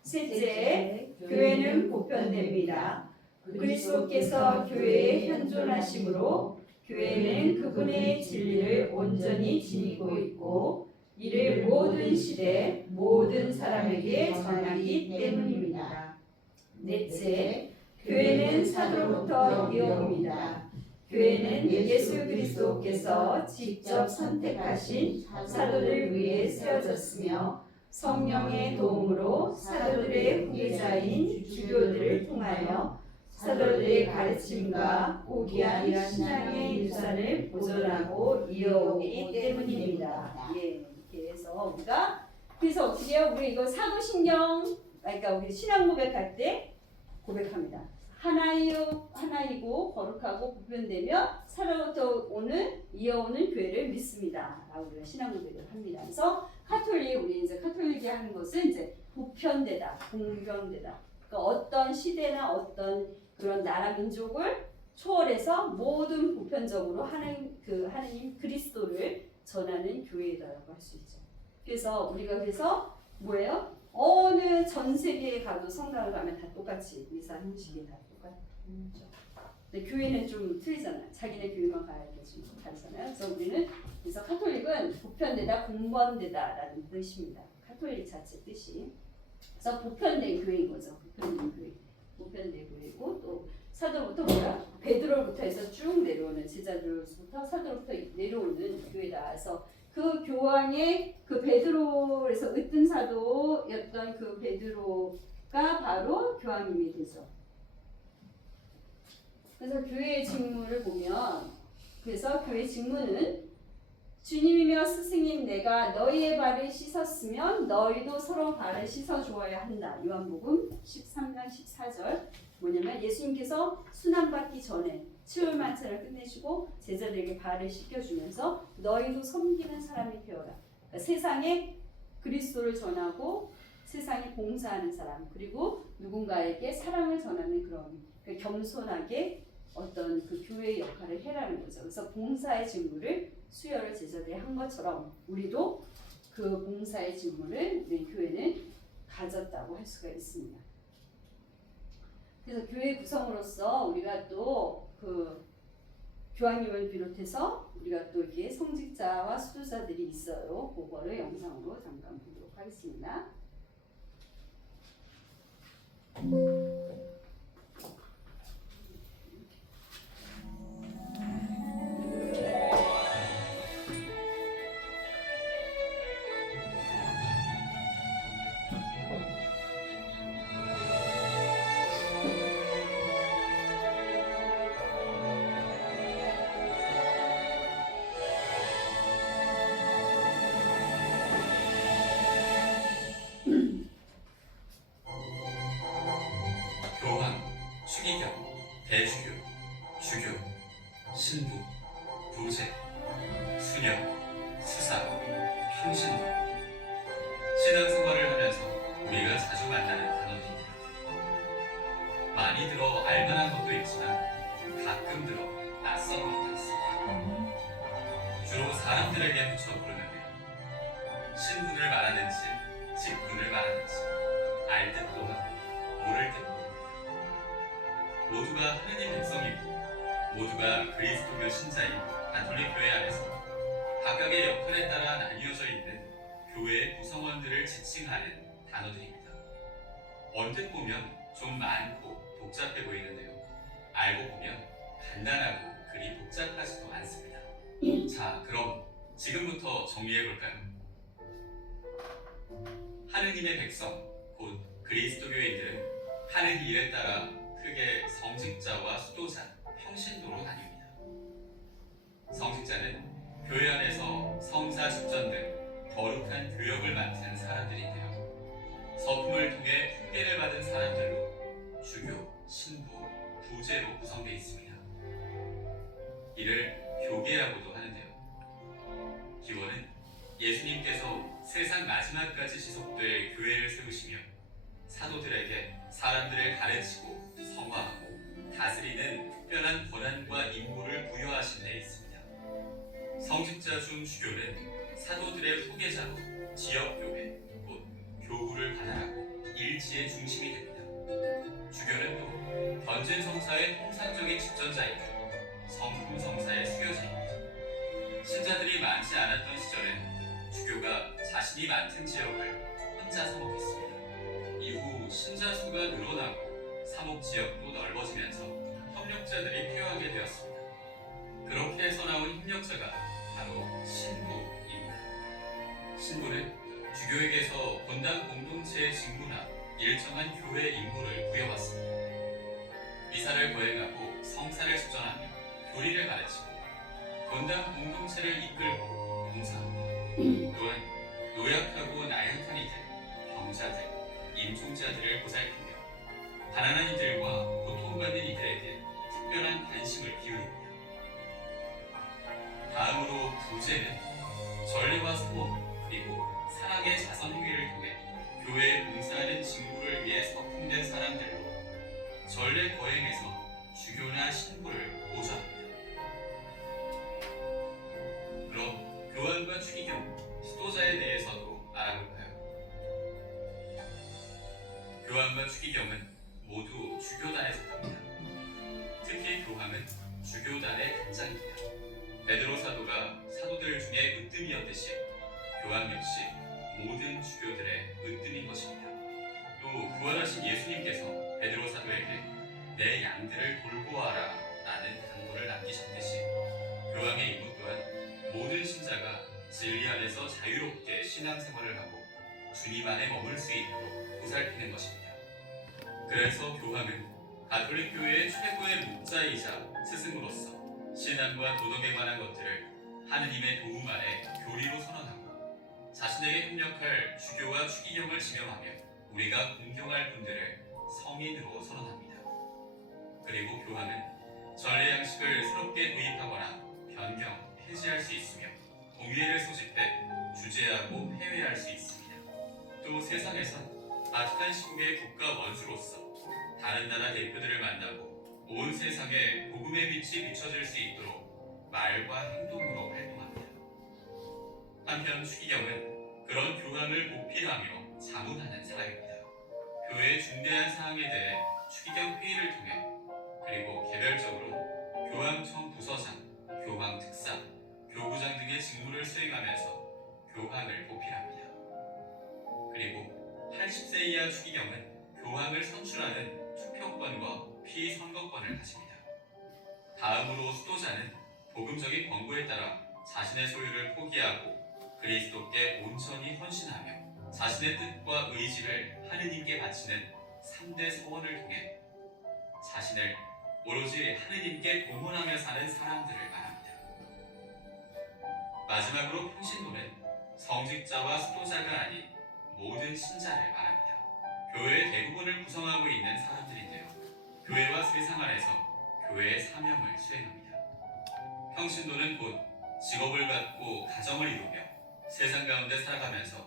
셋째, 교회는 보편됩니다. 그리스도께서 교회에 현존하심으로 교회는 그분의 진리를 온전히 지니고 있고 이를 모든 시대 모든 사람에게 전하기 때문입니다. 넷째, 교회는 사도로부터 이어옵니다. 교회는 예수 그리스도께서 직접 선택하신 사도들 위해 세워졌으며 성령의 도움으로 사도들의 후계자인 주교들을 통하여 사도들의 가르침과 고귀한 신앙의 유산을 보존하고 이어오기 때문입니다. 이렇게 해서 그래서 어떻게 해요? 우리 이거 사도신경 그러니까 우리 신앙 고백할 때 고백합니다. 하나이고 거룩하고 보편되며 사도로부터 이어오는 교회를 믿습니다. 라고 우리가 신앙 고백을 합니다. 그래서 우리 이제 카톨릭이 하는 것은 이제 보편되다, 공변되다. 그러니까 어떤 시대나 어떤 그런 나라 민족을 초월해서 모든 보편적으로 하나님 그리스도를 전하는 교회다라고 할 수 있죠. 그래서 우리가 뭐예요? 어느 전 세계에 가도 성당을 가면 다 똑같이 미사 형식이 다 똑같죠. 근데 교회는 좀 틀리잖아요. 자기네 교회만 가야 좀 다르잖아요. 그래서 카톨릭은 보편되다, 공범되다라는 뜻입니다. 카톨릭 자체 뜻이. 그래서 보편된 교회인 거죠. 보편된 교회. 보편된 교회고 또 사도부터 베드로부터 해서 쭉 내려오는 제자들부터 사도부터 내려오는 교회다. 그래서 그 교황의 그 베드로에서 으뜸 사도였던 그 베드로가 바로 교황님이 되죠. 그래서 교회의 직무를 보면 그래서 교회 직무는 주님이며 스승인 내가 너희의 발을 씻었으면 너희도 서로 발을 씻어 주어야 한다. 요한복음 13장 14절. 뭐냐면 예수님께서 순환받기 전에 수요일 만찬을 끝내시고 제자들에게 발을 씻겨주면서 너희도 섬기는 사람이 되어라. 그러니까 세상에 그리스도를 전하고 세상에 봉사하는 사람, 그리고 누군가에게 사랑을 전하는 그런 겸손하게 어떤 그 교회의 역할을 해라는 거죠. 그래서 봉사의 직무를 수요일 제자들이 한 것처럼 우리도 그 봉사의 직무를 우리 교회는 가졌다고 할 수가 있습니다. 그래서 교회 구성으로서 우리가 또 그 교황님을 비롯해서 우리가 또 이게 성직자와 수도자들이 있어요. 그거를 영상으로 잠깐 보도록 하겠습니다. 교황, 추기경, 대주교, 주교, 신부, 부제, 수녀, 수사, 평신도. 신앙생활을 하면서 우리가 자주 만나는 단어들입니다. 많이 들어 알만한 것도 있지만 가끔 들어 낯선 것도 있습니다. 주로 사람들에게 붙여 부르는데요. 신분을 말하는지 직분을 말하는지 알 듯도 하고 모를 듯도 합니다. 모두가 하느님 백성이고 모두가 그리스도교 신자인 가톨릭 교회 안에서 각각의 역할에 따라 나뉘어져 있는 교회의 구성원들을 지칭하는 단어들입니다. 언뜻 보면 좀 많고 복잡해 보이는데요. 알고 보면 간단하고 그리 복잡하지도 않습니다. 자, 그럼 지금부터 정리해 볼까요? 하느님의 백성, 곧 그리스도교인들은 하는 일에 따라 크게 성직자와 수도자, 평신도로 나뉩니다. 성직자는 교회 안에서 성사 집전 등 거룩한 교역을 맡은 사람들인데요. 서품을 통해 훈계를 받은 사람들로 주교, 신부, 부제로 구성되어 있습니다. 이를 교계라고도 하는데요. 기원은 예수님께서 세상 마지막까지 지속될 교회를 세우시며 사도들에게 사람들을 가르치고 성화하고 다스리는 특별한 권한과 임무를 부여하신 데 있습니다. 성직자 중 주교는 사도들의 후계자로 지역교회, 곧 교구를 관할하고 일치의 중심이 됩니다. 주교는 또 번진성사의 통상적인 집전자이고 성품성사의 수교자입니다. 신자들이 많지 않았던 시절엔 주교가 자신이 맡은 지역을 혼자 사목했습니다. 이후 신자 수가 늘어나고 사목 지역도 넓어지면서 협력자들이 필요하게 되었습니다. 그렇게 해서 나온 협력자가 바로 신부입니다. 신부는 주교에게서 본당 공동체의 직무나 일정한 교회 임무를 부여받습니다. 미사를 거행하고 성사를 집전하며 교리를 가르치고 본당 공동체를 이끌고 봉사합니다. 또한 노약하고 나약한 이들, 병자들, 임종자들을 보살피며 가난한 이들과 고통받는 이들에게 특별한 관심을 기울입니다. 다음으로 부제는 전례와 사모 그리고 사랑의 자선행위를 통해 교회에 봉사하는 직무를 위해 서품된 사람들로 전례 거행에서 주교나 신부를 보좌합니다. 그럼 교황과 추기경, 수도자에 대해서도 알아볼까요? 교황과 추기경은 모두 주교단에 속합니다. 특히 교황은 주교단의 단장입니다. 베드로 사도가 사도들 중에 으뜸이었듯이 교황 역시 모든 주교들의 으뜸인 것입니다. 또 부활하신 예수님께서 베드로 사도에게 내 양들을 돌보아라 라는 당부를 남기셨듯이 교황의 임무 또한 모든 신자가 진리 안에서 자유롭게 신앙생활을 하고 주님 안에 머물 수 있도록 보살피는 것입니다. 그래서 교황은 가톨릭 교회의 최고의 목자이자 스승으로서 신앙과 도덕에 관한 것들을 하느님의 도움 아래 교리로 선언하고 자신에게 협력할 주교와 추기경을 지명하며 우리가 공경할 분들을 성인으로 선언합니다. 그리고 교황은 전례 양식을 새롭게 도입하거나 변경, 폐지할 수 있으며 공의회를 소집해 주재하고 폐회할 수 있습니다. 또 세상에선 바티칸 시국의 국가 원수로서 다른 나라 대표들을 만나고 온 세상에 복음의 빛이 비춰질 수 있도록 말과 행동으로 활동합니다. 한편 추기경은 그런 교황을 보필하며 자문하는 사람입니다. 교회의 중대한 사항에 대해 추기경 회의를 통해 그리고 개별적으로 교황청 부서장, 교황 특사, 교구장 등의 직무를 수행하면서 교황을 보필합니다. 그리고 80세 이하 추기경은 교황을 선출하는 투표권과 피선거권을 가집니다. 다음으로 수도자는 복음적인 권고에 따라 자신의 소유를 포기하고 그리스도께 온전히 헌신하며 자신의 뜻과 의지를 하느님께 바치는 3대 서원을 통해 자신을 오로지 하느님께 봉헌하며 사는 사람들을 말합니다. 마지막으로 평신도는 성직자와 수도자가 아닌 모든 신자를 말합니다. 교회의 대부분을 구성하고 있는 사람들인데요. 교회와 세상 안에서 교회의 사명을 수행합니다. 평신도는 곧 직업을 갖고 가정을 이루며 세상 가운데 살아가면서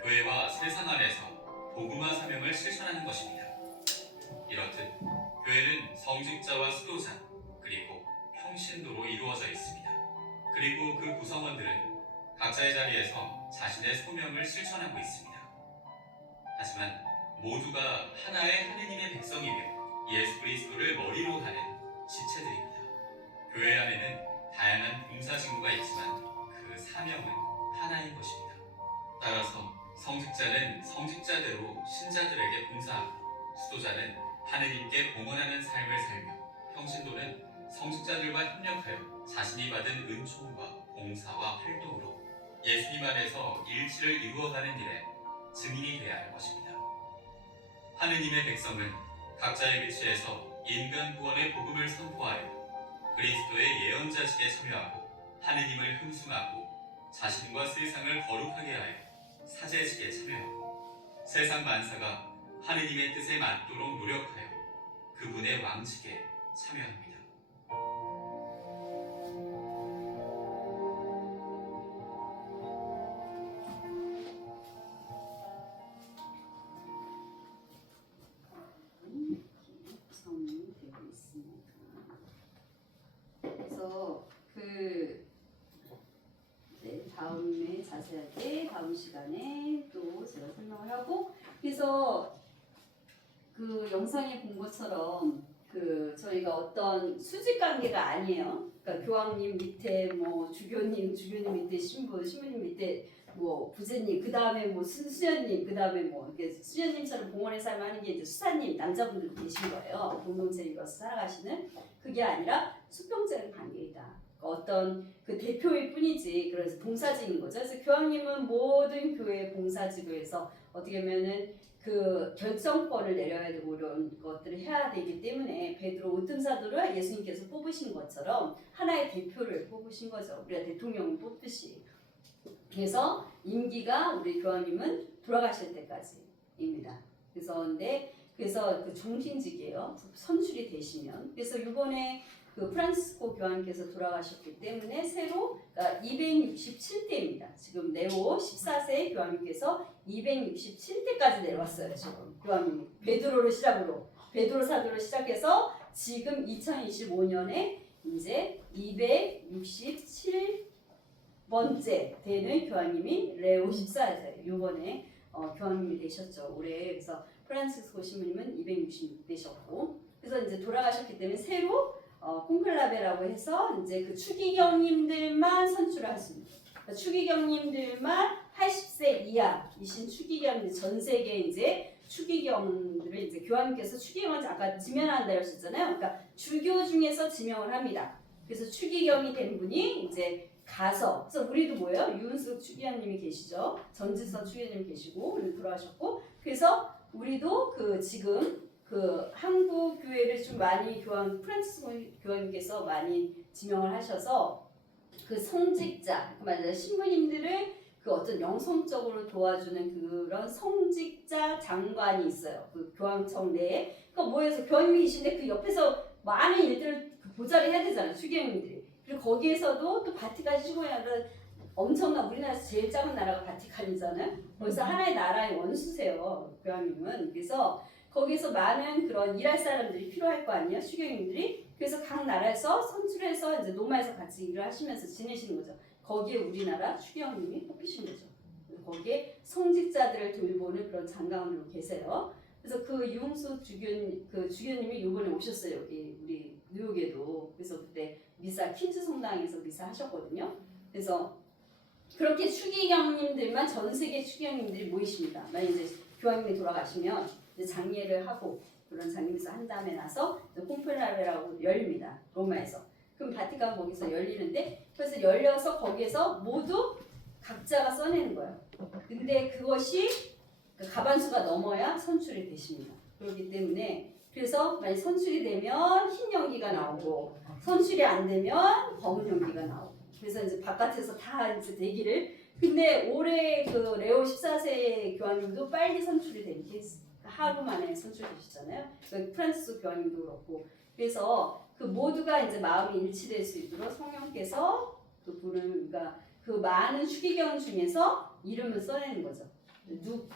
교회와 세상 안에서 복음화 사명을 실천하는 것입니다. 이렇듯 교회는 성직자와 수도자 그리고 평신도로 이루어져 있습니다. 그리고 그 구성원들은 각자의 자리에서 자신의 소명을 실천하고 있습니다. 하지만 모두가 하나의 하느님의 백성이며 예수 그리스도를 머리로 하는 지체들입니다. 교회 안에는 다양한 봉사 직무가 있지만 그 사명은 하나인 것입니다. 따라서 성직자는 성직자대로 신자들에게 봉사하고 수도자는 하느님께 봉헌하는 삶을 살며 평신도는 성직자들과 협력하여 자신이 받은 은총과 봉사와 활동으로 예수님 안에서 일치를 이루어가는 일에 증인이 되어야 할 것입니다. 하느님의 백성은 각자의 위치에서 인간 구원의 복음을 선포하여 그리스도의 예언자직에 참여하고 하느님을 흠숭하고 자신과 세상을 거룩하게 하여 사제직에 참여하고 세상 만사가 하느님의 뜻에 맞도록 노력하여 그분의 왕직에 참여합니다. 구성이 되고 있습니다. 그래서 다음에 자세하게 다음 시간에 또 제가 설명을 하고 그래서 그 영상에 본 것처럼 저희가 어떤 수직 관계가 아니에요. 그러니까 교황님 밑에 뭐 주교님 밑에 신부님 밑에 뭐 부제님, 그 다음에 뭐 수녀님, 그 다음에 뭐 이렇게 수녀님처럼 봉헌의 삶을 하는 게 이제 수사님 남자분들도 계신 거예요. 공동체를 이뤄서 살아가시는 그게 아니라 수평적인 관계이다. 어떤 그 대표일 뿐이지 그래서 봉사직인 거죠. 그래서 교황님은 모든 교회 봉사직을 해서 어떻게 보면은 그 결정권을 내려야 되고 이런 것들을 해야 되기 때문에 베드로 오뜸사도를 예수님께서 뽑으신 것처럼 하나의 대표를 뽑으신 거죠. 우리가 대통령을 뽑듯이. 그래서 임기가 우리 교황님은 돌아가실 때까지입니다. 그래서 그 중심직이에요. 선출이 되시면. 그래서 이번에 그 프란시스코 교황님께서 돌아가셨기 때문에 새로 267대입니다. 지금 네오 14세 교황님께서 267대까지 내려왔어요. 지금 교황님이 베드로 사도를 시작해서 지금 2025년에 이제 267번째 되는 교황님이 레오 14세 이번에 교황님이 되셨죠. 올해. 그래서 프란시스코 신부님은 266되셨고 그래서 이제 돌아가셨기 때문에 새로 콩클라베라고 해서 이제 그 추기경님들만 선출을 하십니다. 그러니까 추기경님들만 80세 이하이신 추기경 전 세계 이제 추기경들을 이제 교황님께서 추기경을 아까 지명한다 하셨잖아요. 그러니까 주교 중에서 지명을 합니다. 그래서 추기경이 된 분이 이제 가서 그래서 우리도 뭐예요? 유은숙 추기경님이 계시죠. 전지서 추기경님 계시고 돌아가셨고 그래서 우리도 그 지금 그 한국 교회를 좀 많이 프란치스 교황님께서 많이 지명을 하셔서 그 성직자, 그 말하자면 신부님들을 그 어떤 영성적으로 도와주는 그런 성직자 장관이 있어요. 그 교황청 내에. 그러니까 모여서 교황님이 계신데 그 옆에서 많은 일들을 보좌를 해야 되잖아요. 추기경님들이. 그리고 거기에서도 또 바티칸 시고야를 엄청난 우리나라에서 제일 작은 나라가 바티칸이잖아요. 거기서 하나의 나라의 원수세요. 교황님은. 그래서 거기서 많은 그런 일할 사람들이 필요할 거 아니에요. 추기경님들이. 그래서 각 나라에서 선출해서 이제 노마에서 같이 일을 하시면서 지내시는 거죠. 거기에 우리나라 추기경님이 뽑히신 거죠. 거기에 성직자들을 돌보는 그런 장관으로 계세요. 그래서 그 유흥수 주교님이 이번에 오셨어요. 여기 우리 뉴욕에도. 그래서 그때 미사 퀸즈 성당에서 미사 하셨거든요. 그래서 그렇게 추기경님들만 전 세계 추기경님들이 모이십니다. 만약 이제 교황님이 돌아가시면 이제 장례를 하고 그런 장례에서 한 다음에 나서 콩페라레라고 열립니다. 로마에서. 그럼 바티칸 거기서 열리는데 그래서 열려서 거기에서 모두 각자가 써내는 거예요. 근데 그것이 가반수가 넘어야 선출이 되십니다. 그렇기 때문에 그래서 만약 선출이 되면 흰 연기가 나오고 선출이 안 되면 검은 연기가 나오고 그래서 이제 바깥에서 다 이제 대기를 근데 올해 그 레오 14세 교황님도 빨리 선출이 된 케이스 하루 만에 선출되셨잖아요. 프란시스 교황님도 그렇고 그래서 그 모두가 이제 마음이 일치될 수 있도록 성령께서 그 분을 그러니까 그 많은 추기경 중에서 이름을 써내는 거죠.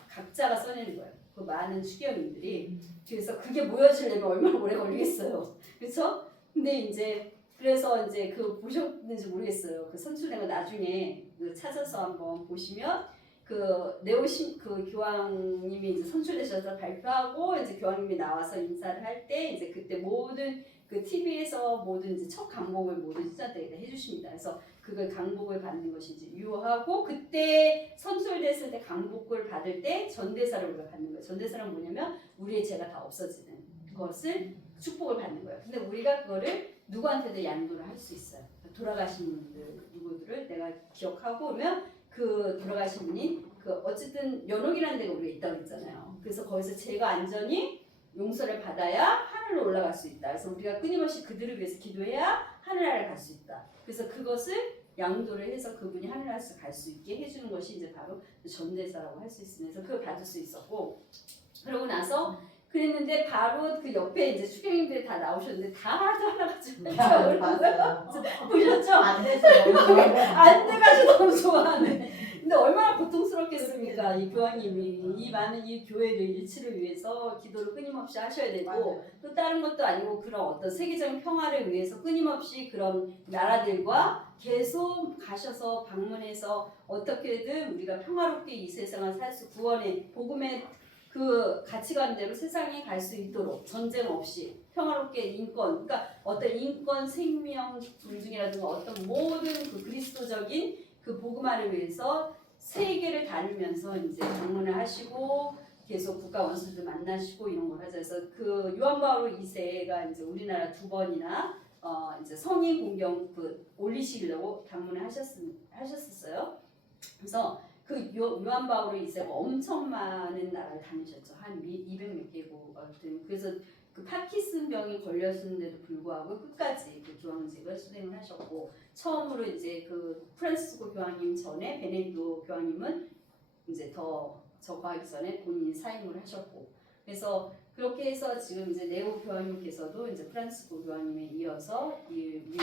각자가 써내는 거예요. 그 많은 추기경님들이 그래서 그게 모여지려면 얼마나 오래 걸리겠어요. 그렇죠? 근데 이제 그래서 이제 그 보셨는지 모르겠어요. 그 선출된 거 나중에 그 찾아서 한번 보시면 그 그 교황님이 이제 선출되셔서 발표하고 이제 교황님이 나와서 인사를 할 때 이제 그때 모든 그 TV에서 모든 이제 첫 강복을 모든 신자들에게 해주십니다. 그래서 그걸 강복을 받는 것이 이제 유효하고 그때 선출됐을 때 강복을 받을 때 전대사를 우리가 받는 거예요. 전대사는 뭐냐면 우리의 죄가 다 없어지는 것을 축복을 받는 거예요. 근데 우리가 그거를 누구한테도 양도를 할 수 있어요. 돌아가신 분들 누구들을 내가 기억하고 그러면 그 돌아가신 분이 그 어쨌든 연옥이라는 데가 우리가 있다고 했잖아요. 그래서 거기서 죄가 안전히 용서를 받아야 하늘로 올라갈 수 있다. 그래서 우리가 끊임없이 그들을 위해서 기도해야 하늘나라를 갈 수 있다. 그래서 그것을 양도를 해서 그분이 하늘나라를 갈 수 있게 해주는 것이 이제 바로 전대사라고 할 수 있으면서 그걸 받을 수 있었고 그러고 나서 그랬는데 바로 그 옆에 이제 추경님들이 다 나오셨는데 다들 하나같이 보셨죠? 안 돼서 너무 좋아요. 안 돼가지고 너무 좋아하네. 근데 얼마나 고통스럽겠습니까? 이 교황님이 이 많은 이 교회를 일치를 위해서 기도를 끊임없이 하셔야 되고 맞아요. 또 다른 것도 아니고 그런 어떤 세계적인 평화를 위해서 끊임없이 그런 나라들과 계속 가셔서 방문해서 어떻게든 우리가 평화롭게 이 세상을 살 수 구원의 복음의 그 가치관대로 세상에 갈 수 있도록 전쟁 없이 평화롭게 인권, 그러니까 어떤 인권, 생명 존중이라든가 어떤 모든 그 그리스도적인 그 복음화를 위해서 세계를 다니면서 이제 방문을 하시고 계속 국가 원수들 만나시고 이런 걸 하죠. 그래서 그 요한 바오로 2세가 이제 우리나라 2번이나 이제 성인 공경 그 올리시려고 방문을 하셨었어요. 그래서 그 요한 바오로 2세가 엄청 많은 나라를 다니셨죠. 한 200몇 개국 같은. 그래서 그 파키슨병이 걸렸는데도 불구하고 끝까지 그 교황직을 수행을 하셨고 처음으로 이제 그 프란시스코 교황님 전에 베네딕토 교황님은 이제 더 저거하기 전에 본인이 사임을 하셨고 그래서 그렇게 해서 지금 이제 네오 교황님께서도 이제 프란시스코 교황님에 이어서 우리 이제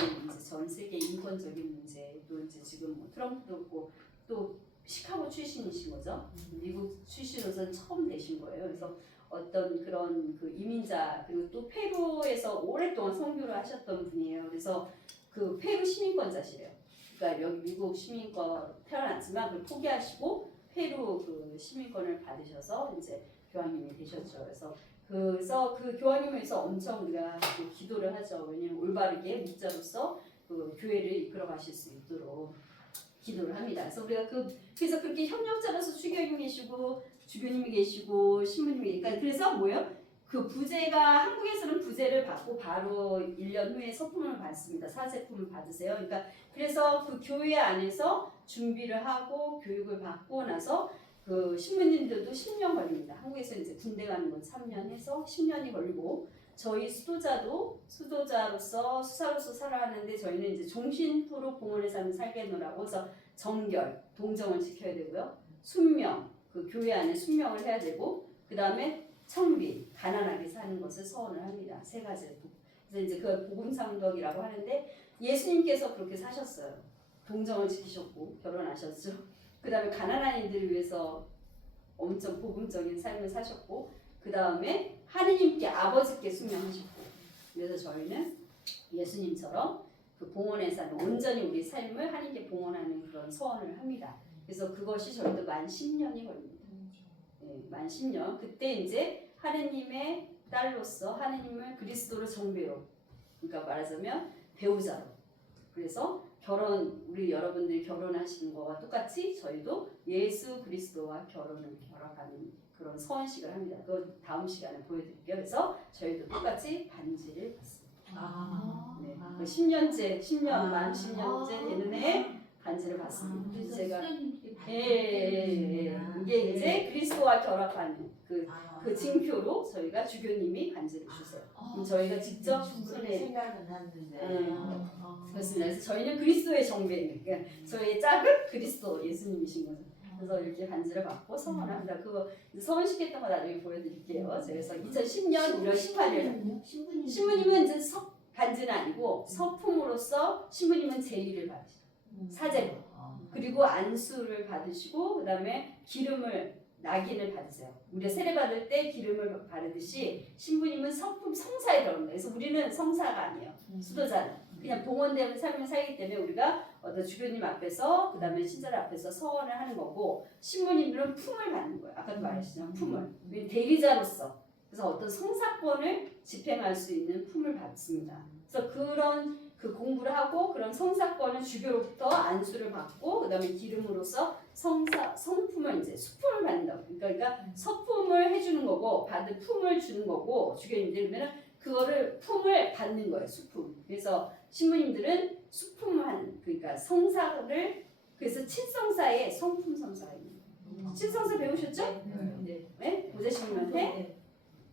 전 세계 인권적인 문제 또 이제 지금 뭐 트럼프도 있고 또 시카고 출신이신 거죠. 미국 출신으로서는 처음 되신 거예요. 그래서 어떤 그런 그 이민자 그리고 또 페루에서 오랫동안 선교를 하셨던 분이에요. 그래서 그 페루 시민권자시래요. 그러니까 여기 미국 시민권 태어났지만 그걸 포기하시고 페루 그 시민권을 받으셔서 이제 교황님이 되셨죠. 그래서 그 교황님을 위해서 엄청 우리가 그 기도를 하죠. 왜냐하면 올바르게 목자로서 그 교회를 이끌어 가실 수 있도록 기도를 합니다. 그래서 우리가 그래서 그렇게 협력자로서 추기경님이 계시고 주교님이 계시고 신부님이 그러니까 그래서 뭐예요? 그 부제가 한국에서는 부제를 받고 바로 1년 후에 서품을 받습니다. 사제품을 받으세요. 그러니까 그래서 그 교회 안에서 준비를 하고 교육을 받고 나서 그 신부님들도 10년 걸립니다. 한국에서 이제 군대 가는 건 3년 해서 10년이 걸리고 저희 수도자로서 수사로서 살아가는데 저희는 이제 종신부로 봉헌의 삶을 살겠노라고 해서 정결, 동정을 지켜야 되고요. 순명, 그 교회 안에 순명을 해야 되고 그 다음에 청비, 가난하게 사는 것을 서원을 합니다. 세 가지. 그래서 이제 그 복음상덕이라고 하는데 예수님께서 그렇게 사셨어요. 동정을 지키셨고 결혼하셨죠. 그 다음에 가난한 이들을 위해서 엄청 복음적인 삶을 사셨고 그 다음에 하느님께 아버지께 순명하셨고 그래서 저희는 예수님처럼 그 봉헌의 삶, 온전히 우리 삶을 하느님께 봉헌하는 그런 서원을 합니다. 그래서 그것이 저희도 만 10년이 걸립니다. 네, 만 10년. 그때 이제 하느님의 딸로서 하느님을 그리스도로 정배로, 그러니까 말하자면 배우자로. 그래서 우리 여러분들이 결혼하시는 거와 똑같이 저희도 예수 그리스도와 결혼을 결합하는 그런 서원식을 합니다. 그거 다음 시간에 보여드릴게요. 그래서 저희도 똑같이 반지를 받습니다. 네, 그 10년째, 10년 만 10년째 되는 해에 반지를 받습니다. 제가 이게 이제 그리스도와 결합하는 그 징표로 저희가 주교님이 반지를 주세요. 그럼 저희가 직접 손에 생각은 났는데. 그렇습니다. 그래서 저희는 그리스도의 정배입니다. 그러니까 저희의 짝은 그리스도 예수님이신 거죠. 그래서 이렇게 반지를 받고 서원을 합니다. 그거 서원시켰던 거 나중에 보여드릴게요. 그래서 2010년 1월 18일 신부님은 이제 반지는 아니고 서품으로서 신부님은 제의를 받으시죠. 사제로. 그리고 안수를 받으시고 그 다음에 낙인을 받으세요. 우리가 세례 받을 때 기름을 바르듯이 신부님은 성사에 들어갑니다. 그래서 우리는 성사가 아니에요. 수도자는. 그냥 봉헌된 삶을 살기 때문에 우리가 어떤 주교님 앞에서 그 다음에 신자들 앞에서 서원을 하는 거고 신부님들은 품을 받는 거예요. 아까도 말했지만 품을. 대리자로서. 그래서 어떤 성사권을 집행할 수 있는 품을 받습니다. 그래서 그런 공부를 하고 그런 성사권을 주교로부터 안수를 받고 그 다음에 기름으로서 성품을 이제 수품을 받는다고. 그러니까 서품을 해주는 거고 받은 품을 주는 거고 주교님들 그러면 그거를 품을 받는 거예요. 수품. 그래서 신부님들은 수품을 그러니까 성사를 그래서 친성사에 성품 성사입니다. 친성사 배우셨죠? 네? 보자신님한테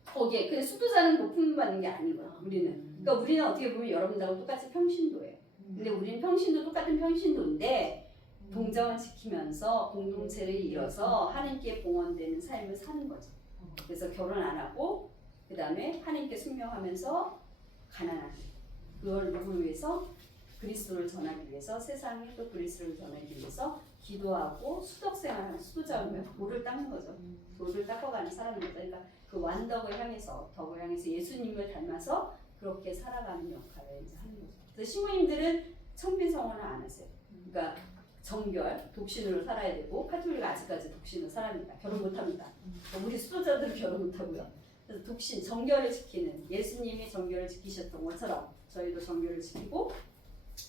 거기에 근데 수도자는 뭐 품 받는 게 아니고요. 우리는. 그러니까 우리는 어떻게 보면 여러분들하고 똑같이 평신도예요. 근데 우리는 똑같은 평신도인데 동정을 지키면서 공동체를 이뤄서 하나님께 봉헌되는 삶을 사는 거죠. 그래서 결혼 안 하고 그 다음에 하나님께 순명하면서 가난하게 그걸 누구를 위해서 그리스도를 전하기 위해서 세상에 또 그리스도를 전하기 위해서 기도하고 수덕생활하는 수도자면 돌을 닦는 거죠. 돌을 닦아가는 사람입니다. 그러니까 그 완덕을 향해서 덕을 향해서 예수님을 닮아서 그렇게 살아가는 역할을 이제 하는 거죠. 그래서 신부님들은 청빈성원을 안 하세요. 그러니까 정결, 독신으로 살아야 되고 카톨릭은 아직까지 독신으로 살아합니다. 결혼 못합니다. 우리 수도자들은 결혼 못하고요. 그래서 독신, 정결을 지키는 예수님이 정결을 지키셨던 것처럼 저희도 정결을 지키고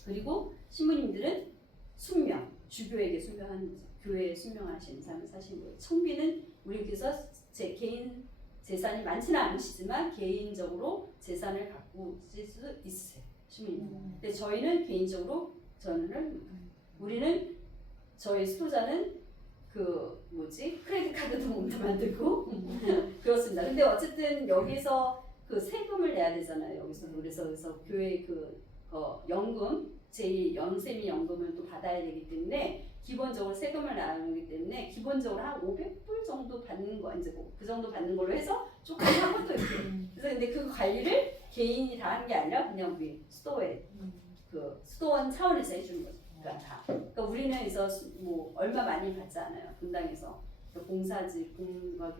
그리고 신부님들은 순명, 주교에게 순명하는 거죠. 교회에 순명하시는 삶을 사시는 거예요. 청비는 우리께서 제 개인 재산이 많지는 않으시지만 개인적으로 재산을 갖고 있을 수 있으세요. 신부님. 근데 저희는 개인적으로 우리는 저희 수도자는 크레딧 카드도 못만들고 그렇습니다. 근데 어쨌든 여기서 그 세금을 내야 되잖아요. 여기서 그래서 교회 연금 제2연세미 연금을 또 받아야 되기 때문에 기본적으로 세금을 나누기 때문에 기본적으로 한 500불 정도 받는 거 이제 그 정도 받는 걸로 해서 조금 한 것도 이렇게. 그래서 근데 그 관리를 개인이 다 하는 게 아니라 그냥 우리 수도에 그 수도원 차원에서 해주는 거죠. 그러니까 우리는 그래서 뭐 얼마 많이 받지 않아요. 분당에서 봉사하기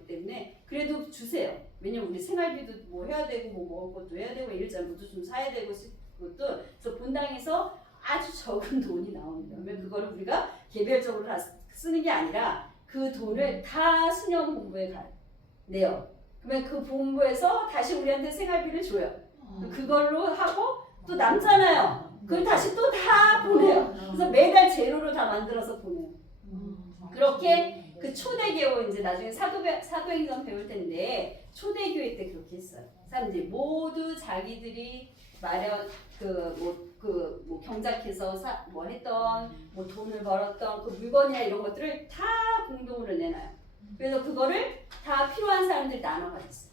때문에 그래도 주세요. 왜냐면 우리 생활비도 뭐 해야 되고 뭐 먹을 것도 해야 되고 일장 것도 좀 사야 되고 그것도 그래서 분당에서 아주 적은 돈이 나옵니다. 그러면 그거를 우리가 개별적으로 다 쓰는 게 아니라 그 돈을 다 수녀 본부에 내요. 그러면 그 본부에서 다시 우리한테 생활비를 줘요. 그걸로 하고 또 남잖아요. 그걸 다시 또 다 보내요. 그래서 매달 제로로 다 만들어서 보내요. 그렇게 그 초대교회 이제 나중에 사도행전 배울 텐데 초대교회 때 그렇게 했어요. 사람들이 모두 자기들이 마련 뭐 경작해서 뭐 했던 뭐 돈을 벌었던 그 물건이나 이런 것들을 다 공동으로 내놔요. 그래서 그거를 다 필요한 사람들이 나눠 가졌어요.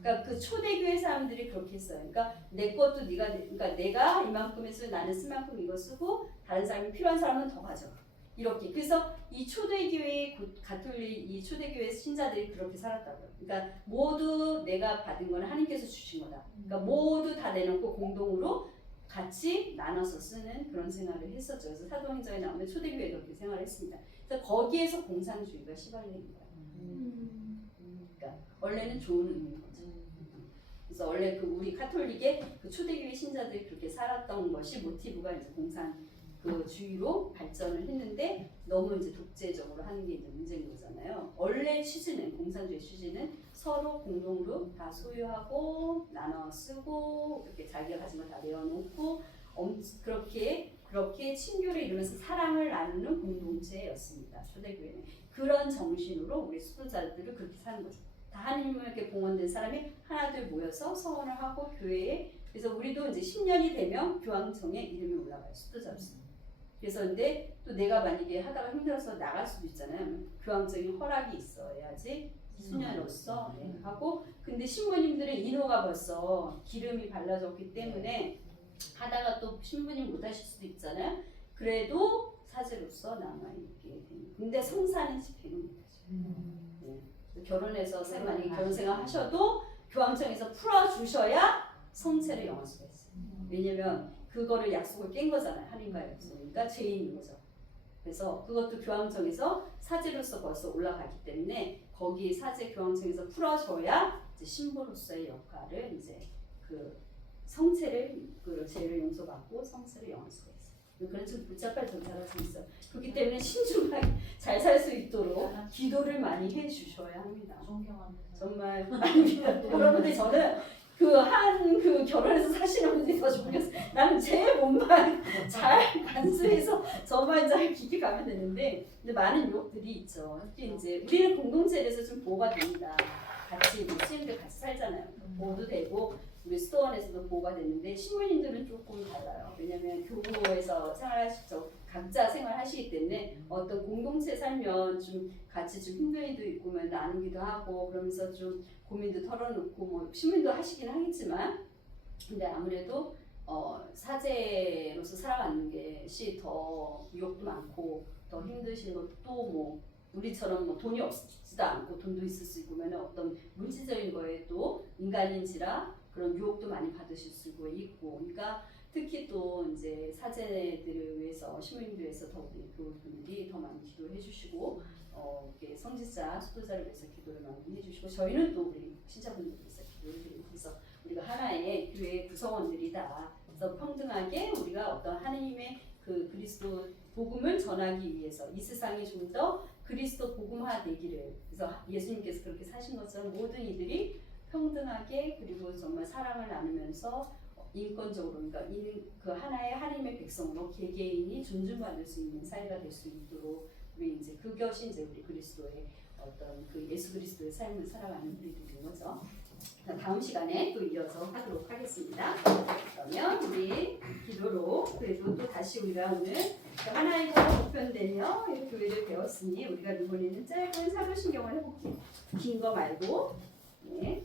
그러니까 그 초대교회 사람들이 그렇게 했어요. 그러니까 내 것도 그러니까 내가 이만큼 해서 나는 쓸 만큼 이거 쓰고 다른 사람이 필요한 사람은 더 가져가. 이렇게. 그래서 이 초대교회 가톨릭 이 초대교회 신자들이 그렇게 살았다고요. 그러니까 모두 내가 받은 거는 하나님께서 주신 거다. 그러니까 모두 다 내놓고 공동으로 같이 나눠서 쓰는 그런 생활을 했었죠. 그래서 사도행전에 나오면 초대교회도 그렇게 생활했습니다. 그래서 거기에서 공산주의가 시발된 거예요. 그러니까 원래는 좋은 의미인 거죠. 그래서 원래 그 우리 카톨릭의 그 초대교회 신자들이 그렇게 살았던 것이 모티브가 이제 공산주의로 발전을 했는데 너무 이제 독재적으로 하는 게 이제 문제인 거잖아요. 원래 취지는 공산주의 취지는 서로 공동으로 다 소유하고 나눠 쓰고 이렇게 자기가 가진 거 다 내어놓고 그렇게 친교를 이루면서 사랑을 나누는 공동체였습니다. 초대교회는 그런 정신으로 우리 수도자들을 그렇게 사는 거죠. 다 하나님에게 봉헌된 사람이 하나둘 모여서 서원을 하고 교회에 그래서 우리도 이제 10년이 되면 교황청에 이름이 올라가요. 수도자로서. 그래서 근데 또 내가 만약에 하다가 힘들어서 나갈 수도 있잖아요. 교황청이 허락이 있어야지 수녀로서 하고 근데 신부님들은 인호가 벌써 기름이 발라졌기 때문에 하다가 또 신부님 못 하실 수도 있잖아요. 그래도 사제로서 남아있게 됩니다. 근데 성사는 집행은 못하죠. 결혼해서 만약에 결혼 생활 하셔도 교황청에서 풀어주셔야 성체를 영할 수가 있어요. 왜냐면 그거를 약속을 깬 거잖아요. 하나님과의 약속이니까 죄인인 거죠. 그래서 그것도 교황청에서 사제로서 벌써 올라가기 때문에 거기 사제 교황청에서 풀어줘야 이제 신부로서의 역할을 이제 그 성체를 그 죄를 용서받고 성체를 영할 수가 있어요. 그런 좀 복잡한 절차가 좀 있어요. 그렇기 때문에 신중하게 잘 살 수 있도록 기도를 많이 해주셔야 합니다. 정말 아닙니다. 여러분들 저는 그 결혼해서 사시는 분들이 더 좋겠어요. 나는 제 몸만 잘 간수해서 저만 잘 깊게 가면 되는데 근데 많은 유혹들이 있죠. 특히 이제 우리는 공동체에서 좀 보호가 됩니다. 같이 신부님들 같이 살잖아요. 보호도 되고 우리 수도원에서도 보호가 됐는데 신부님들은 조금 달라요. 왜냐하면 교구에서 생활하시죠. 각자 생활하시기 때문에 어떤 공동체 살면 좀 같이 좀 힘든 일도 있고 나누기도 하고 그러면서 좀 고민도 털어놓고 뭐 신부님도 하시긴 하겠지만 근데 아무래도 사제로서 살아가는 것이 더 유혹도 많고 더 힘드신 것도 뭐 우리처럼 뭐 돈이 없지도 않고 돈도 있을 수 있고 어떤 물질적인 거에 또 인간인지라 그런 유혹도 많이 받으실 수 있고 그러니까 특히 또 이제 사제들을 위해서 신부님들 위해서 더 우리 교우분들이 더 많이 기도해 주시고 이렇게 성직자 수도자를 위해서 기도를 많이 해주시고 저희는 또 우리 신자분들 위해서 기도를 드리고 그래서 우리가 하나의 교회 구성원들이다. 그래서 평등하게 우리가 어떤 하나님의 그 그리스도 복음을 전하기 위해서 이 세상이 좀 더 그리스도 복음화 되기를 그래서 예수님께서 그렇게 사신 것처럼 모든 이들이 평등하게 그리고 정말 사랑을 나누면서 인권적으로 그러니까 그 하나의 하나님의 백성으로 개개인이 존중받을 수 있는 사회가 될 수 있도록 우리 이제 그것이 이제 우리 그리스도의 어떤 그 예수 그리스도의 삶을 살아가는 우리들인 거죠. 다음 시간에 또 이어서 하도록 하겠습니다. 그러면 우리 기도로 그래도 또 다시 우리가 오늘 하나의 교회가 보편되며 교회를 배웠으니 우리가 이번에는 짧은 사도신경을 해볼게요. 긴 거 말고. 네.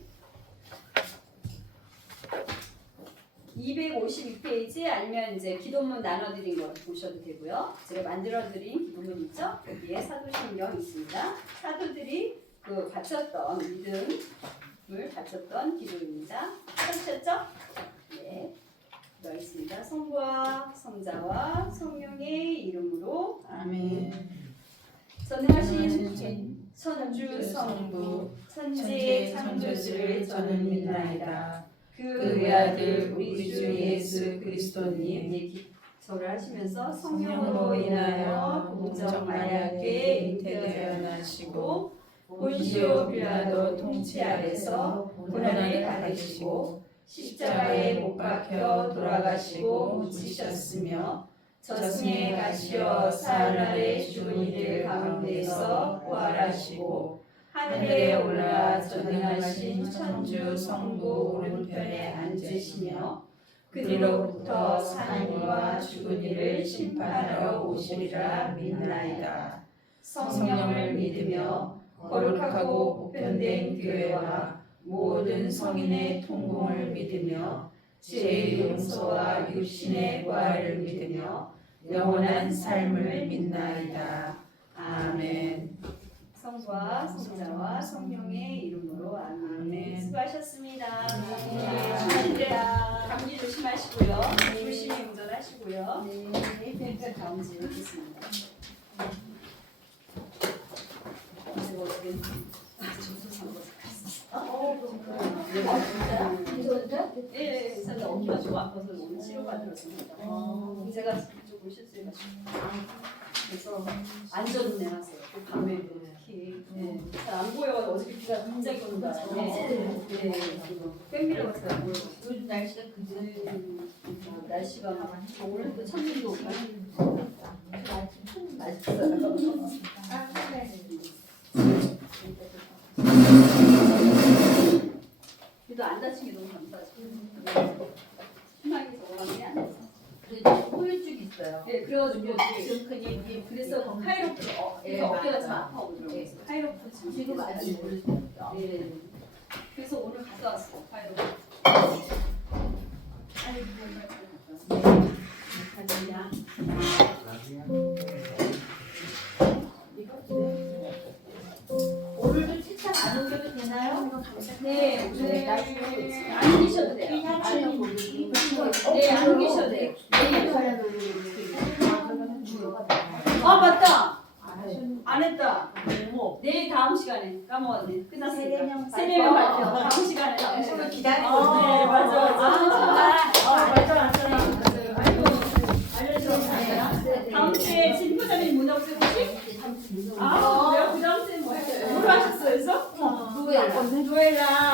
252페이지 아니면 이제 기도문 나눠드린 거 보셔도 되고요. 제가 만들어드린 기도문 있죠? 여기에 사도신경 있습니다. 사도들이 그 바쳤던 믿음을 바쳤던 기도입니다. 찾으셨죠? 네. 되어 있습니다. 성부와 성자와 성령의 이름으로 아멘. 전능하신 천주 성부 천지의 창조주를 저는 믿나이다. 그 외아들 우리 주 예수 그리스도님 절을 하시면서 성령으로 인하여 공적 마리아께 잉태되어 나시고 본시오 빌라도 통치 아래서 고난을 받으시고 십자가에 못 박혀 돌아가시고 묻히셨으며 저승에 가시어 사흘날에 죽은 이들 가운데서 부활하시고 하늘에 올라 전능하신 천주 성부 오른편에 앉으시며 그리로부터 사는 이와 죽은 이를 심판하러 오시리라 믿나이다. 성령을 믿으며 거룩하고 보편된 교회와 모든 성인의 통공을 믿으며 죄의 용서와 육신의 부활을 믿으며 영원한 삶을 믿나이다. 아멘. 성부와 성자와 성령의 이름으로 아멘. 아멘. 수고하셨습니다. 네. 축하드립니다. 감기 조심하시고요. 조심히 운전하시고요. 네. 다음 주에 뵙겠습니다. 이제 어떻게 조소상고 예, 저는 어깨가 좀 아파서 오늘 치료받으러 왔습니다. 제가 조금 실수해가지고. 그래서 안전 내놨어요. 그 밤에 특히. 네. 잘안 보여요. 어저께 비가 굉장히 오는 바람에. 네. 뺑기를 갔어요. 안 보여요. 요즘 날씨가 그지. 날씨가 막 오늘도 천문도 오고. 맛있어요. 그래도 안 다치게 너무 감사하죠. 희망이 저거만이 안 돼서. 그래도 후유증 있어요. 네, 그래가지고 지금 근육이 그래서 카이로프 그래서 어깨가 좀 아파오더라고요. 카이로프 지금 아직 모르시죠? 네. 그래서 오늘 갔다 왔어요. 카이로프. 오늘도 세차 안 옮겨도 되나요? 네, 오늘 안 계셔도 돼요. 네, 안 계셔도 돼요. 아 맞다. 안 했다. 내일 다음 시간에 까먹었네. 끝났으니까. 세례명 발표. 다음 시간에. 당신을 기다리고 네, 맞아. 맞아. 아이고, 알려주셨어요. 다음 주에 진부자님 문학생 혹시? 아, 그래요? 그 다음 주에 뭐 했어요? 뭘 하셨어요? 그래서? 누구야? 노엘랑